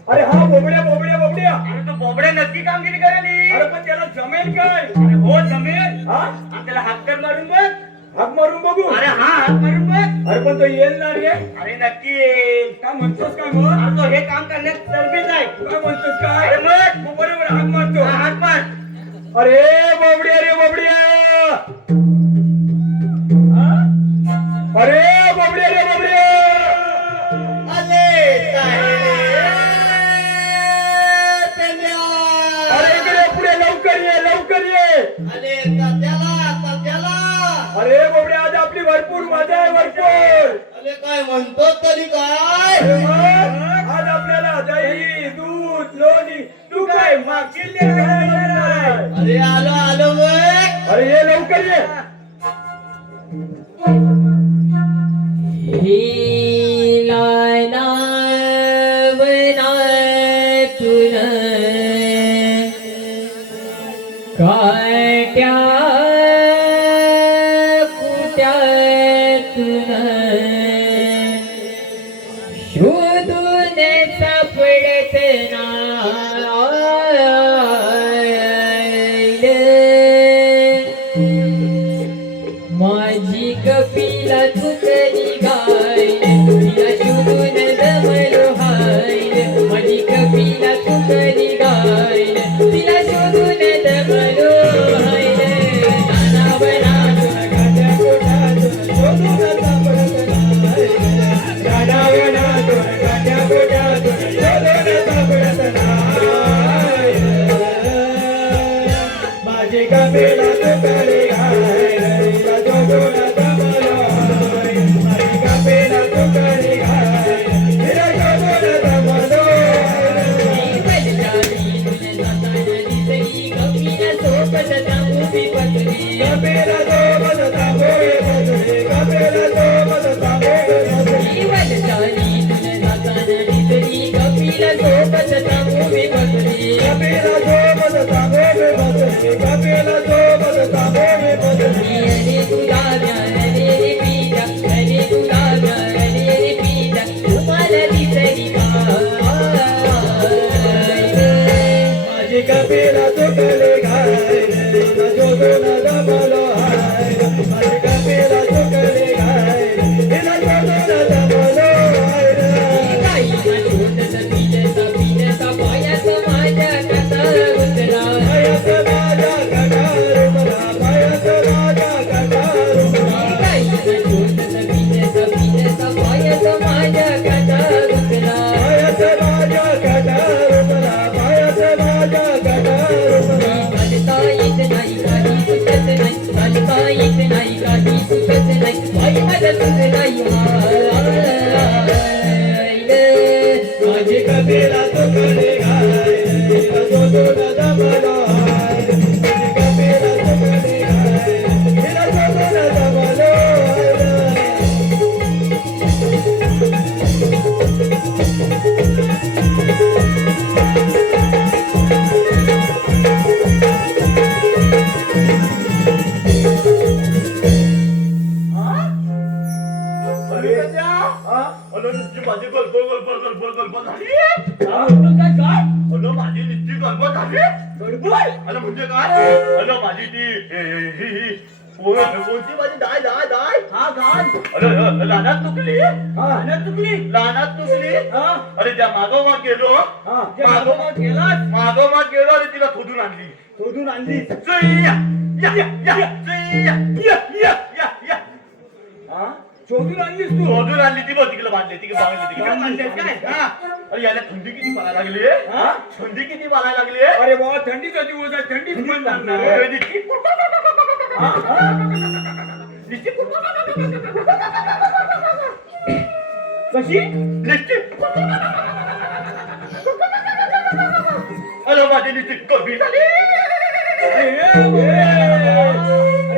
अरे हा बोबड्या बोबड्या बोबड्या. अरे तो बोबड्या नक्की कामगिरी करेल. अरे पण त्याला जमेल काय? अरे हो जमेल. हा, आपल्याला हात कर मारून बघ. हाक मारून बघू. अरे हा हात मारून बघ. अरे पण तो येईल ना रे? अरे नक्की येईल. काय म्हणतोस काय मग? अरे तो हे काम करण्यात तरबेज आहे. काय म्हणतोस काय? अरे मग मग बरोबर हाक मारतो. हा, हात मार. अरे बोबड्या रे बोबड्या. अरे बोबड्या रे बोबड्या. अरे इकडे पुढे लवकर ये, लवकर ये. अरे बोबड्या, आज आपली भरपूर मजा आहे, भरपूर. काय म्हणतो तरी काय? अरे मग, आज आपल्याला दही दूध लोणी तू काय मागशील ते मिळणार आहे. अरे आलो बघ. अरे ये लवकर ये. काट्या कुट्यातून शोधून सापडत माझी कपिला चुकली गाय तिला शोधून जमलो हाय. माझी कपिला चुकली गाय तिला शोधून जमलो हाय. माझी कपिला तुकडी घाय, तिला शोधून जमलो हाय. माझी कपिला तुकडी घाय, तिला शोधून जमलो कपिला सोबत थांबोय बसली, कपिला सोबत थांबोय बसली. कपिला सोबत थांबोय बसली, कपिला सोबत थांबोय बसली. माझी कपिला तुकडी घाय, तिला शोधून जमलो हाय. माझी कपिला तुकडी घाय, तिला शोधून जमलो हाय. पायात माझ्या कटार उमरा, पायात माझ्या कटार उमरा. पायात माझ्या कटार उमरा, पायात माझ्या कटार उमरा. माझी कपिला तुकडी घाय, तिला शोधून जमलो हाय. माझी कपिला तुकडी घाय, तिला शोधून जमलो हाय. अरे नुसती माझी गलबल झाली. अरे माझी नुसती गलबल झाली. अरे म्हणजे काय? अरे माझी ती ही कोणती माझी डाय डाय डाय. हा घाल. अरे लानात चुकली. हा चुकली. लानात चुकली. हा अरे त्या मागोमाग गेलो. हा मागोमाग गेलास. मागोमाग गेलो आणि तिला खोदून आणली. शोधून आणली. या या या या या या या या या. हा शोधून आणलीस तू. शोधून आणली ती बघ तिकडे बांधली तिकडे बांधली तिकडे बांधलीस काय? हा. अरे याला थंडी किती पडायला लागली. हा? थंडी किती पडायला लागली. अरे बाबा, थंडीचा दिवस आहे, थंडीच पण लागणार आहे. अरे नुसती कशी? नुसती अरे माझी नीती कमी झाली. अरे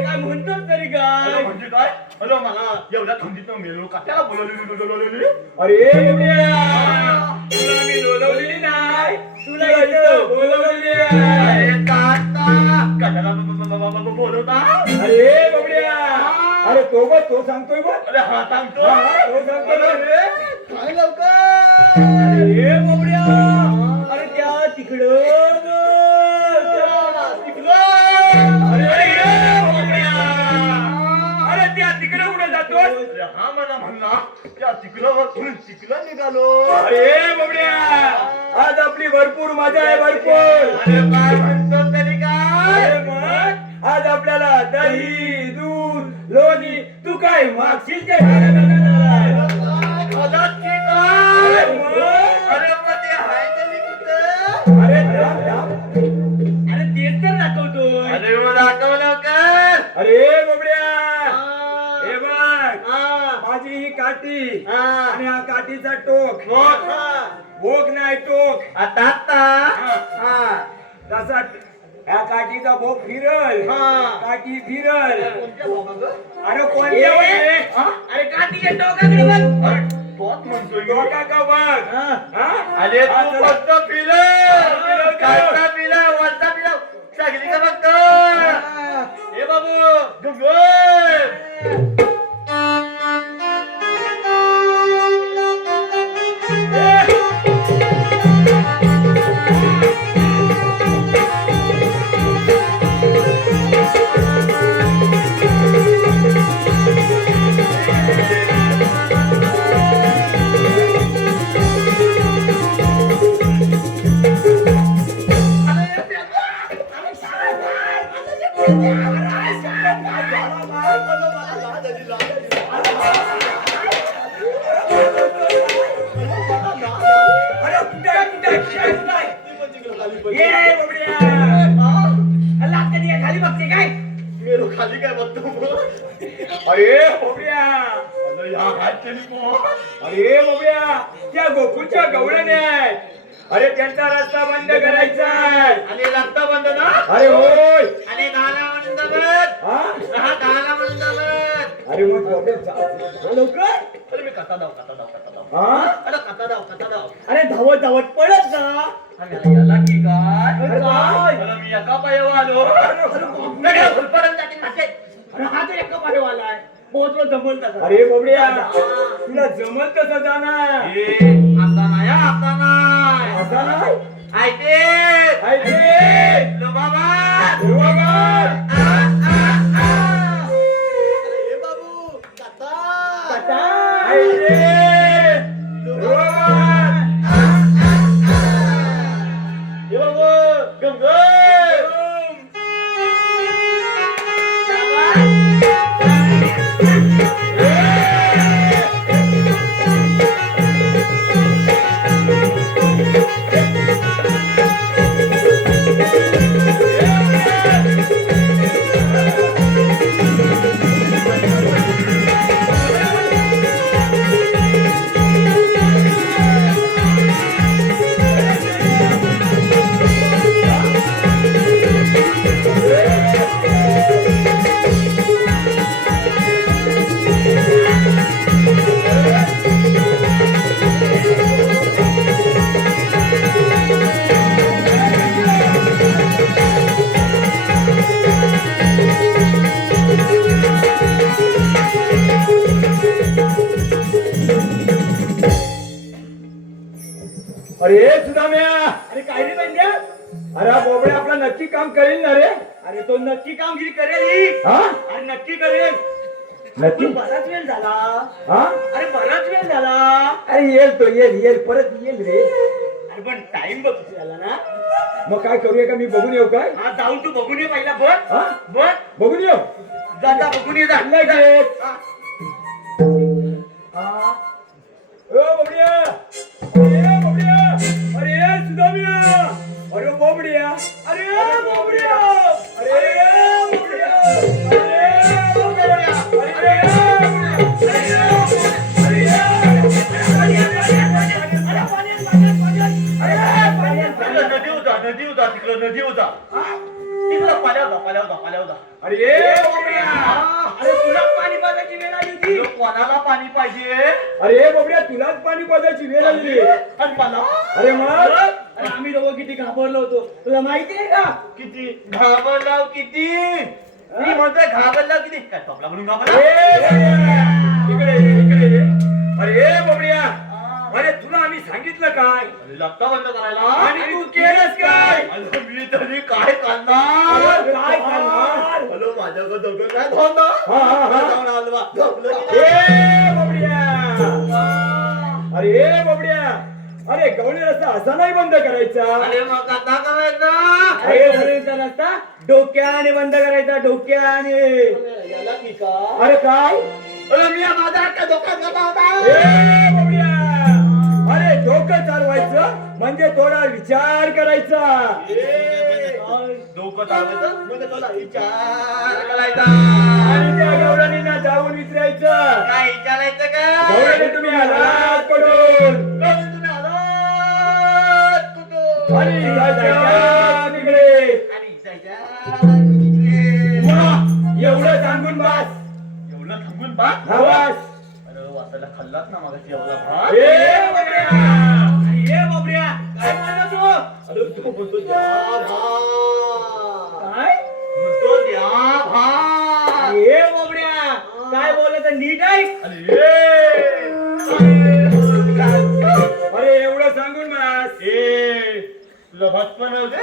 काय म्हणतो तरी काय म्हणजे काय? अरे मला एवढ्या थंडीत मेलो का त्याला बोलवली. अरे तुला मी बोलवलेली नाही तुला इथं बोलवलेली आहे. अरे कशाला बोलवता? अरे बबड्या अरे तो सांगतोय बघ अरे हा सांगतो. तो सांगतोय काय लवकर. अरे बबड्या अरे त्या तिकडं अरे त्या तिकडे कुठे जातोय अरे हा मला म्हणला त्या तिकडं निघालो. अरे बबड्या आज आपली भरपूर मजा आहे भरपूर. अरे काय म्हणतो तरी काय? अरे मग आज आपल्याला दही दूध लोणी तू काय मागशील ते खायला मिळणार. खरंच की काय? अरे मग अरे मग ते आहे तरी कुठं? अरे अरे तेच तर दाखवतोय. अरे मग दाखव लवकर. अरे बबड्या हे बघ माझी ही काठी आणि हा काठीचा टोक भोग नाही टोक आता तसा ह्या काठीचा भोग फिरल काठी फिरल. अरे कोणत्या वळे? अरे काठीच्या टोकाकडे बघ. अरे तोच म्हणतोय मी. टोका का बघ अरे तू फक्त पिलं खालचा पिला वरचा पिला सगळी का फक्त. हे बाबू गंगोय. खाली बघते काय मेरो खाली काय बघतो मग? अरे बबड्या अरे या हात केली मग. अरे बबड्या त्या गोकुळच्या गवळणी आहेत. अरे त्यांचा रस्ता बंद करायचा आहे. आणि रस्ता बंद ना. अरे होय आणि दाला बंद बंद. हा हा दाला बंद बंद. अरे मग बबड्या जा लवकर. अरे मी कथा दाव. हा अरे कथा दाव. अरे धावत धावत पळत जा. आणि याला की काय? अरे काय? अरे मी एका पायावर आलो. सगळ्या फुलपर्यंत जातील मासे. अरे हा तर एका पाठीवाला आहे. पोहोचलो जमल तसा. अरे बबड्या तुला जमल तसं जाणार. आता नाही आता नाही. आता नाही ऐके लो बाबा. अरे सुदाम्या अरे काय रे बंड्या. अरे हा बोबड्या आपला नक्की काम करेल ना रे. अरे तो नक्की कामगिरी करेल. हा अरे नक्की करेल. नक्की बराच वेळ झाला. हा अरे बराच वेळ झाला. अरे येईल तो येईल परत येईल रे. अरे पण टाइम बघ झाला ना. मग काय करूया का मी बघून येऊ काय? हा जाऊन तू बघून ये पहिला. बघ हा बघ बघून येऊ. जा बघून ये जा. बोबड्या अरे बोबड्या अरे सुदाम्या अरे बोबड्या अरे बोबड्या अरे बोबड्या अरे बोबड्या अरे नदी होता तिकडं नदी होता तिकडं पाण्यावर जा अरे बोबड्या, अरे तुलाच पाणी पाजायची वेळ आली होती. कोणाला पाणी पाहिजे अरे बोबड्या, तुलाच पाणी पाजायची वेळ आली. आणि मला अरे मग अरे आम्ही दोघं किती घाबरलो होतो तुला माहिती आहे का? किती घाबरलाव किती मी म्हणतोय घाबरलाव किती काय टोपला म्हणून घाबरला इकडे ये. अरे बोबड्या, अरे तुला आम्ही सांगितलं काय लपता बंद करायला आणि तू केलंस काय? अरे मी तरी काय करणार काय करणार? हॅलो माझ्याकडे दोघं काय थांबा जाऊन आलो बा झोपलो की ए नाही? बोबड्या, अरे बोबड्या, अरे गवळी रस्ता असा नाही बंद करायचा. अरे मग आता करायचं अरे गवळीचा रस्ता डोक्याने बंद करायचा, डोक्याने. याला की का अरे काय? अरे मी माझा काय धोका घातला होता ए बोबड्या, अरे डोकं चालवायचं म्हणजे थोडा विचार करायचा. डोकं चालवायचं म्हणजे तुला विचार करायचा आणि त्या गवळणींना जाऊन विचारायचं, काय विचारायचं गवळणी काय तुम्ही आलात पडून तुम्ही आलात कुठून आणि जायच्या तिकडे. आणि जायच्या तिकडे. वा, एवढं सांगून बस. एवढं थांबून बा आवाज. अरे वाचायला खाल्लात ना मगाशी एवढा भात ए बाबड्या, ए बाबड्या, काय म्हणला तू? अरे तू म्हणतो द्या भात काय? म्हणतो द्या भात ए बाबड्या, काय बोलत नीट आहे? अरे एवढं सांगून बस. तुला भात पण राहू दे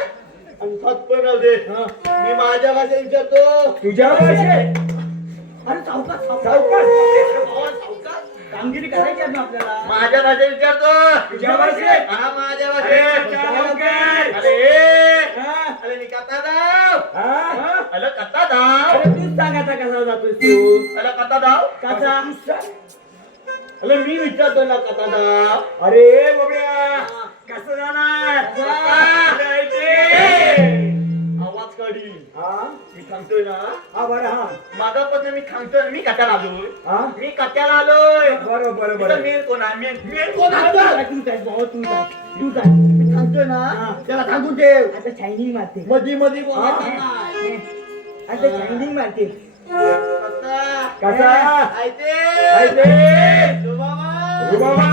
आणि भात पण राहू दे मी माझ्या भाषेत विचारतो तुझ्या भाषेत. अरे सावकाश सावकाश. कामगिरी करायची आहे ना आपल्याला. माझ्या भाषेत विचारतो तुझ्या भाषेत. हा माझ्या अरे भाषेत सावकाश. अरे अरे मी कथा दाव हा? अरे कथा दाव अरे तूच सांगायचा कसा जातोय तू अरे कथा दाव कसा अरे मी विचारतो ना कथा दाव अरे बाबड्या, कसं जाणार? आवाज काढी हा? मी सांगतोय ना हा बरं. हा माझा पण मी सांगतोय मी कथ्याला आलोय हा? मी कथ्याला आलोय बरं बरं बरं. मेन कोण आहे मेन कोण आहे तू जाय भाऊ, तू जाय मी सांगतोय ना त्याला सांगून ठेव आता शायनिंग मारते मधी मधी बोलायचं नाही. आता शायनिंग मारते. कसा? ऐते ऐते. शुभामा. शुभामा.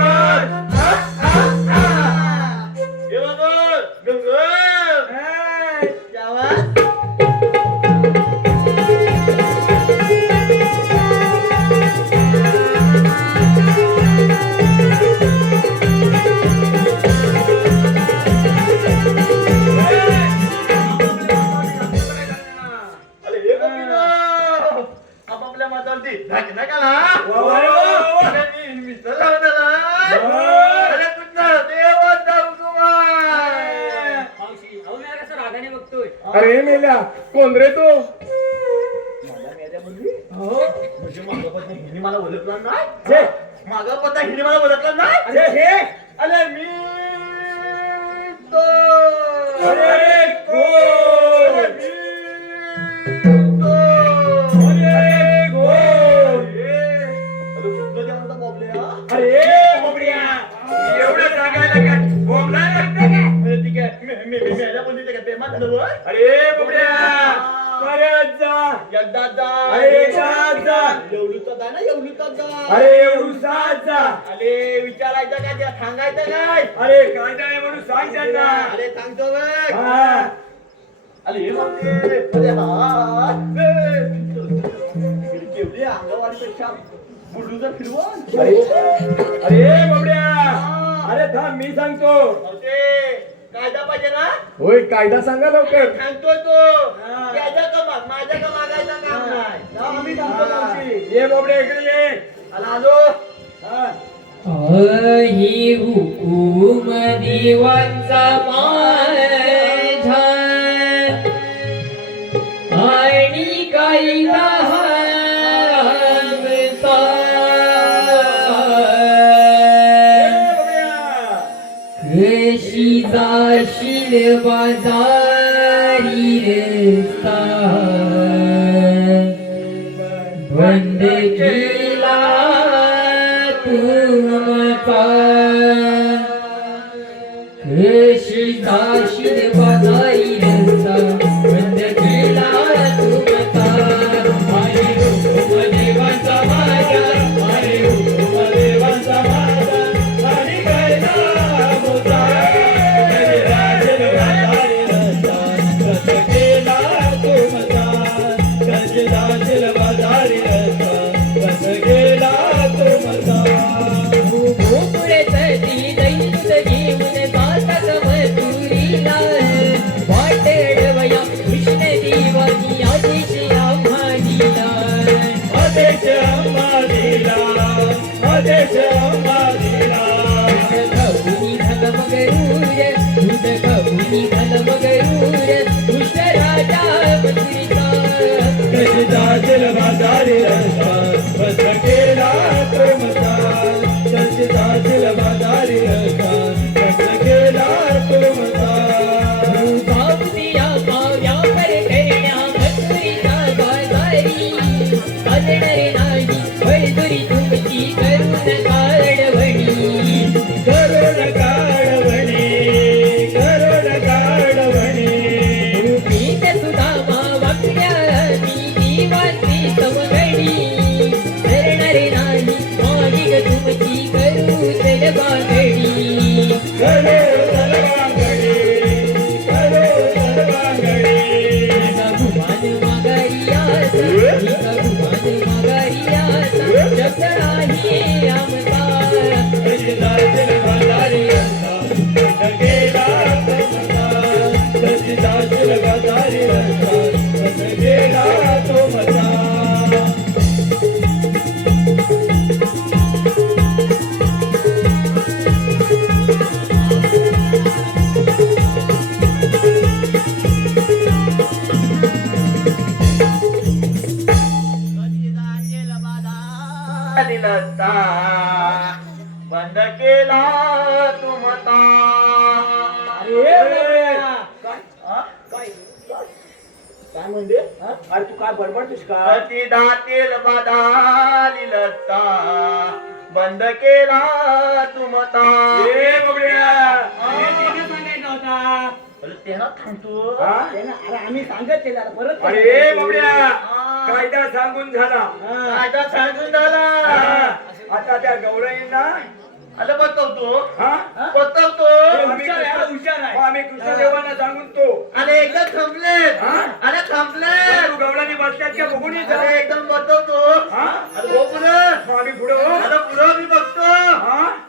हे बघ, गंगर. जावा. अरे हे बघ की ना. आपापल्या मातावरती धाकणं का ना? वा, वा, वा. अरे मी मिसळ लावणार ना. वा. अरे कुठं देवा जाऊ कुमार. मावशी अहो मी कसं रागाने बघतोय अरे मेल्या, कोण रे तो? मला मेल्या म्हणली? म्हणजे मागं पत्ता हिने मला ओळखलं नाही? छे. मागं पत्ता हिने मला ओळखलं नाही? अरे हे. अरे मी तो. अरे कोण? अरे मी तो. अरे कोण? अरे कुठलं त्या म्हणता बॉबले हा? अरे बाबड्या, एवढं सांगायला काय बोंबलायला लागतं का? अरे ठीक आहे मी मेल्या बोलली ते काय प्रेमात झालं होय? अरे बाबड्या, परत जा. एकदा जा. अरे एकदा जा. एवढूचा जा ना एवढूचा जा. अरे एवढूसाच जा. अरे विचारायचं काय त्याला सांगायचं काय? अरे काय नाही म्हणून सांग त्यांना. अरे सांगतो बघ. हा. अरे हे म्हणते अरे हा केवढी अंगवाडीपेक्षा बुलडोजर फिरवून अरे अरे बाबड्या, अरे थांब मी सांगतो. ते कायदा पाहिजे ना होय, कायदा सांगा लवकर. सांगतोय तो त्याच्या का माग माझ्या का मागायचा काम नाही आम्ही सांगतो मावशी. ये बाबड्या इकडे ये. आलो हा. ही हुकूम देवांचा माझा आणि कायदा आमचा. कशी जाशील बाजारी रस्ता बंद केला तुमचा. कशी जाशील बाजारी रस्ता बंद केला तू मता हरी हुकुम देवाचा माझा हरी हुकुम देवाचा माझा हरी कैला मोता गजराजल बाजारी रस्ता बंद केला तू मता गजराजल बाजारी रस्ता बंद केला तू मता गोकुळेत ती दैनुत घेऊन जातात मथुरीला वाट अडवया कृष्ण देवानी आदेश आम्हा दिला आदेश अम्मा दिला आदेश अम्मा दिला खबुनी झालं मगरूर दूध खबुनी झालं मगरूर दुष्ट राजा मथुरीचा गजराजल बाजारी रस्ता बंद केला तो मता गजराजल बाजारी रस्ता बंद केला तो मता बाबुदिया व्यापार करण्या मथुरीचा बाजारी चालणार नाही बळजुरी तुमची करून काढवणी करोड काढवणे करोड काढवणे रूपीत सुदामा वाकड्या मी देवाची समगणी करणार नाही मालिक तुमची करू तलबागडी करो सर्वांगणे करो सर्वांगणे भगवान मागारियास भगवान मागारियास जग नाही आमचा गजराजल बाजारी रस्ता बंद केला तो मता गजराजल बाजारी रस्ता बंद केला तो मता दिलता बंद केला तू मता काय म्हणते अरे तू काय बडबडतोस का अति दातील बदाली लता बंद केला तू मता सांगायचा होता अरे तेना थांबतो अरे आम्ही सांगत ते परत अरे बाबड्या कायदा सांगून झाला कायदा सांगून झाला आता त्या गौराईंना आलं बतवतो हा बतवतो आम्ही कृष्णदेवांना सांगून तो अरे एकदम थांबले अरे थांबले तू गौराणी बसल्यात का बघून येत अरे एकदम बतवतो अरे हो पुढं आम्ही पुढे हो अरे पुढं मी बघतो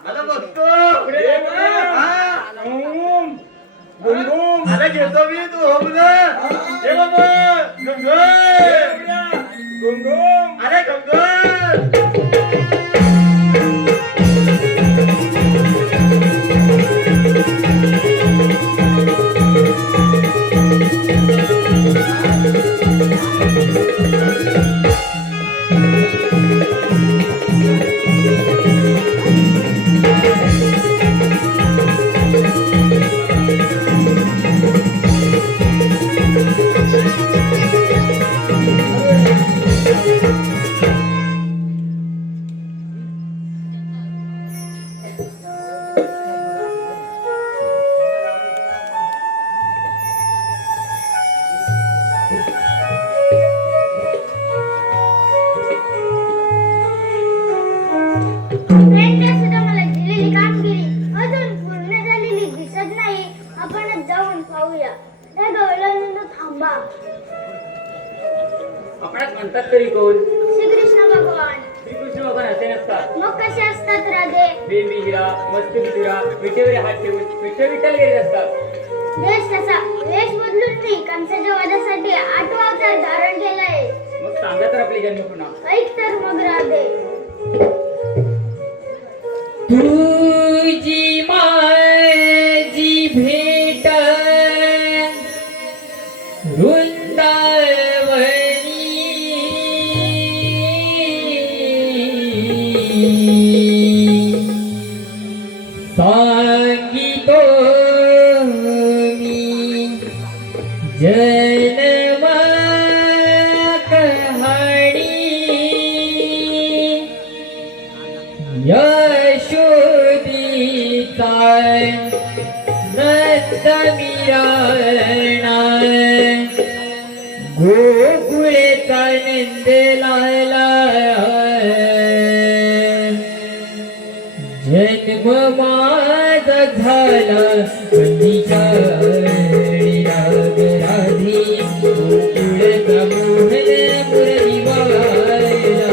अरे बघतो अरे घेतो मी तू हो पुढं हे बाबा गंगो अरे गंगो त्यांनी सुद्धा मला दिलेली कामगिरी अजून पूर्ण झालेली दिसत नाही. आपणच जाऊन पाहूया. त्या गवळणीनं थांबा. आपणास म्हणतात तरी कोण श्रीकृष्ण भगवान. श्रीकृष्ण भगवान असे नसतात. मग कसे असतात राधे? बेबी हिरा मस्त हिरा विटेवर हात ठेवून विठ्ठल विठ्ठल गेले असतात. वेश कसा? वेश बदलून नाही कंसाच्या वधासाठी 8वा अवतार धारण केलाय. मग सांगा तर आपली जन्म पुन्हा ऐक तर मग राधे. तुझी माझी भेट वृंदावनी सांगितो मी जन्म कहाणी यशोदीचा नंदन आनंद लायला जन्म माझा झाला बंदीच्या राग राधी गोकुळचा मोहन मुरली वायला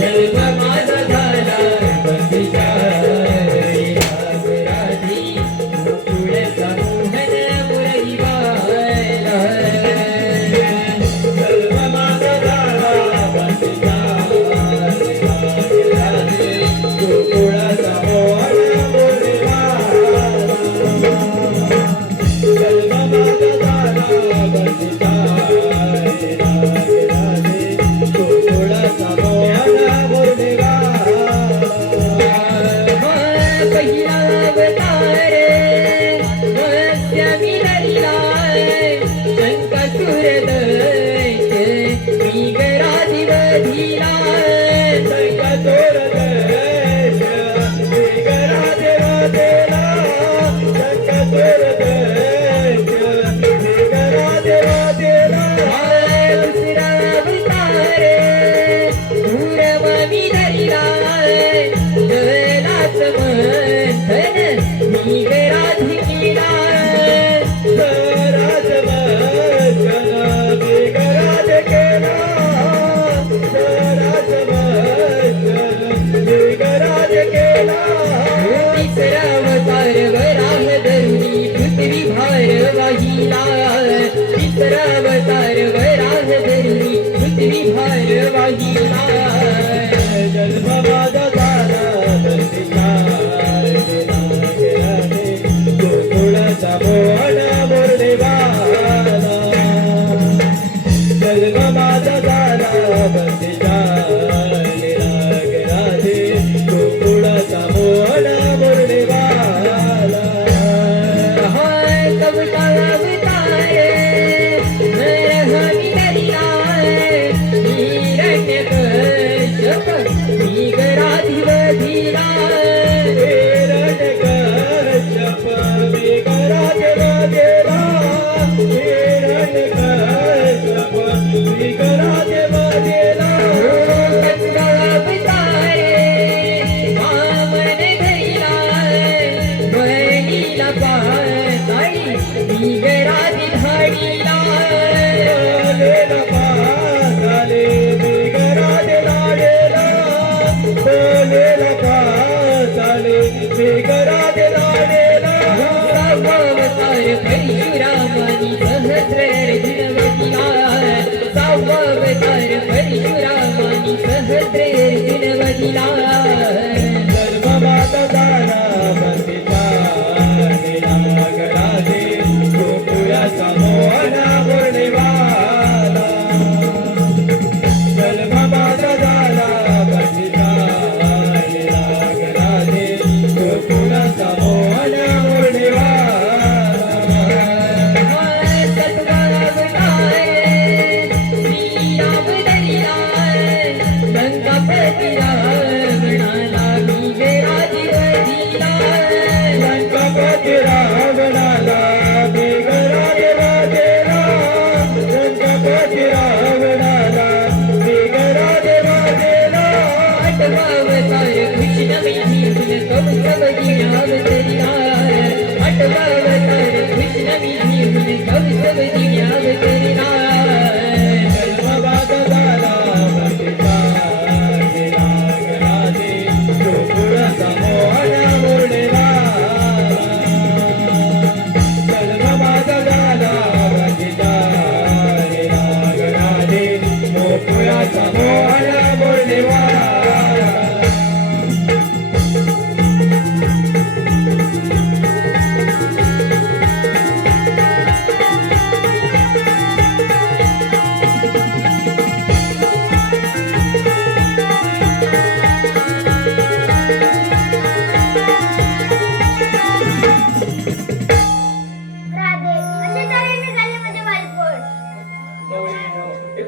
जन्म माझा झाला बंदीच्या राग राधी गोकुळचा मोहन मुरली वायला जन्म माझा झाला बंदीच्या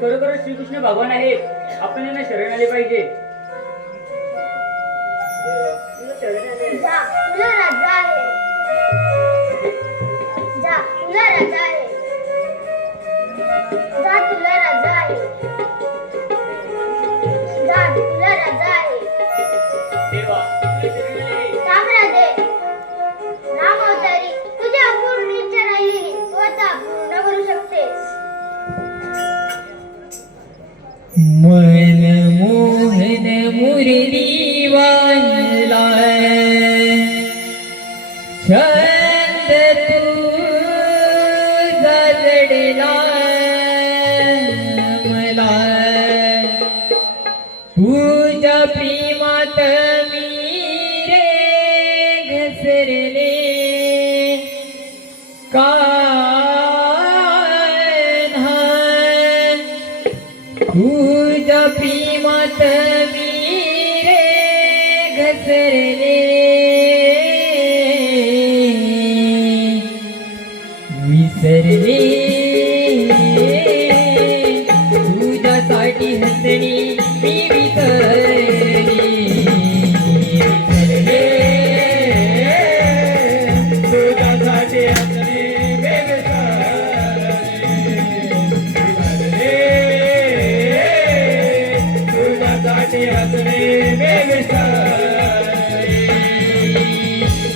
खरोखर श्रीकृष्ण भगवान आहेत. आपण यांना शरण आले पाहिजे. जा, तुला राजा आहे. जा, तुला राजा आहे. जा, तुला राजा आहे. विसरला मला तुझ्या प्रेमात मी रे घसरले कान्हा तुझ्या प्रेमात मी रे घसरले विसरले तुझ्यासाठी हसणी मी विसरली विसरले तुझ्यासाठी हसणे मी विसरले तुझ्यासाठी हसणे मी विसरले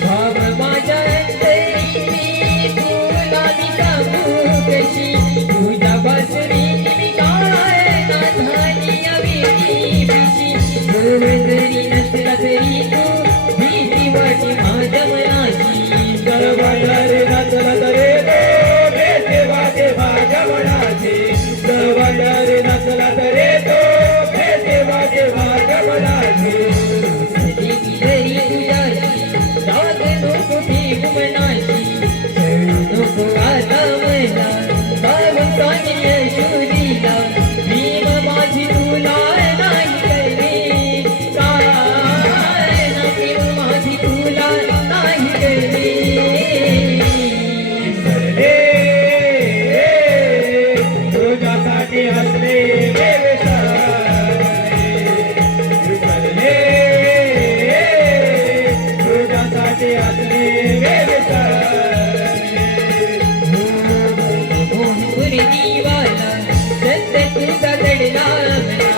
भाव माझ्या अंतरी तुला मी सांगू कशी तुझ्या बासरीत मी काय ना झाली अवेळी पिशी जरी नसला तरी तू भीती वाटी माझ्या मनाची दरवाजा रे नाचला तरे तो बेटे वाटे माझ्या मनाचे दरवाजा रे नाचला तरे तो बेटे वाटे माझ्या मनाचे सरी जरी तुझ्याशी राग नको ठेवू मनाशी खेळू नको आता मला सावून सांगितलं शोधीला प्रेम माझी तुला नाही कळली काय ना प्रेम माझी तुला नाही कळली विसरले तुझ्यासाठी हसले मी विसरले तुझ्यासाठी हसले मी विसरले मोहन दीवाला संत तुझा दडला मला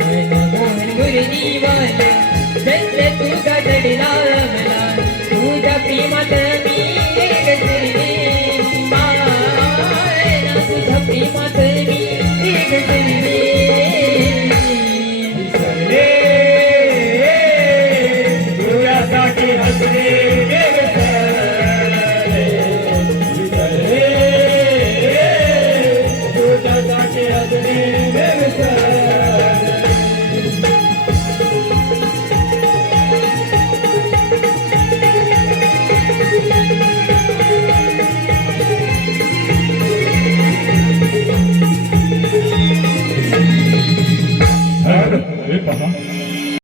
मन मोहन गुरुदीवाला संत तुझा दडला मला तुझ्या प्रेमात मी घसरले माय ना तुझ्या प्रेमात मी घसरले विसरले तुझ्यासाठी हसले मी विसरले विसरले तुझ्यासाठी हसले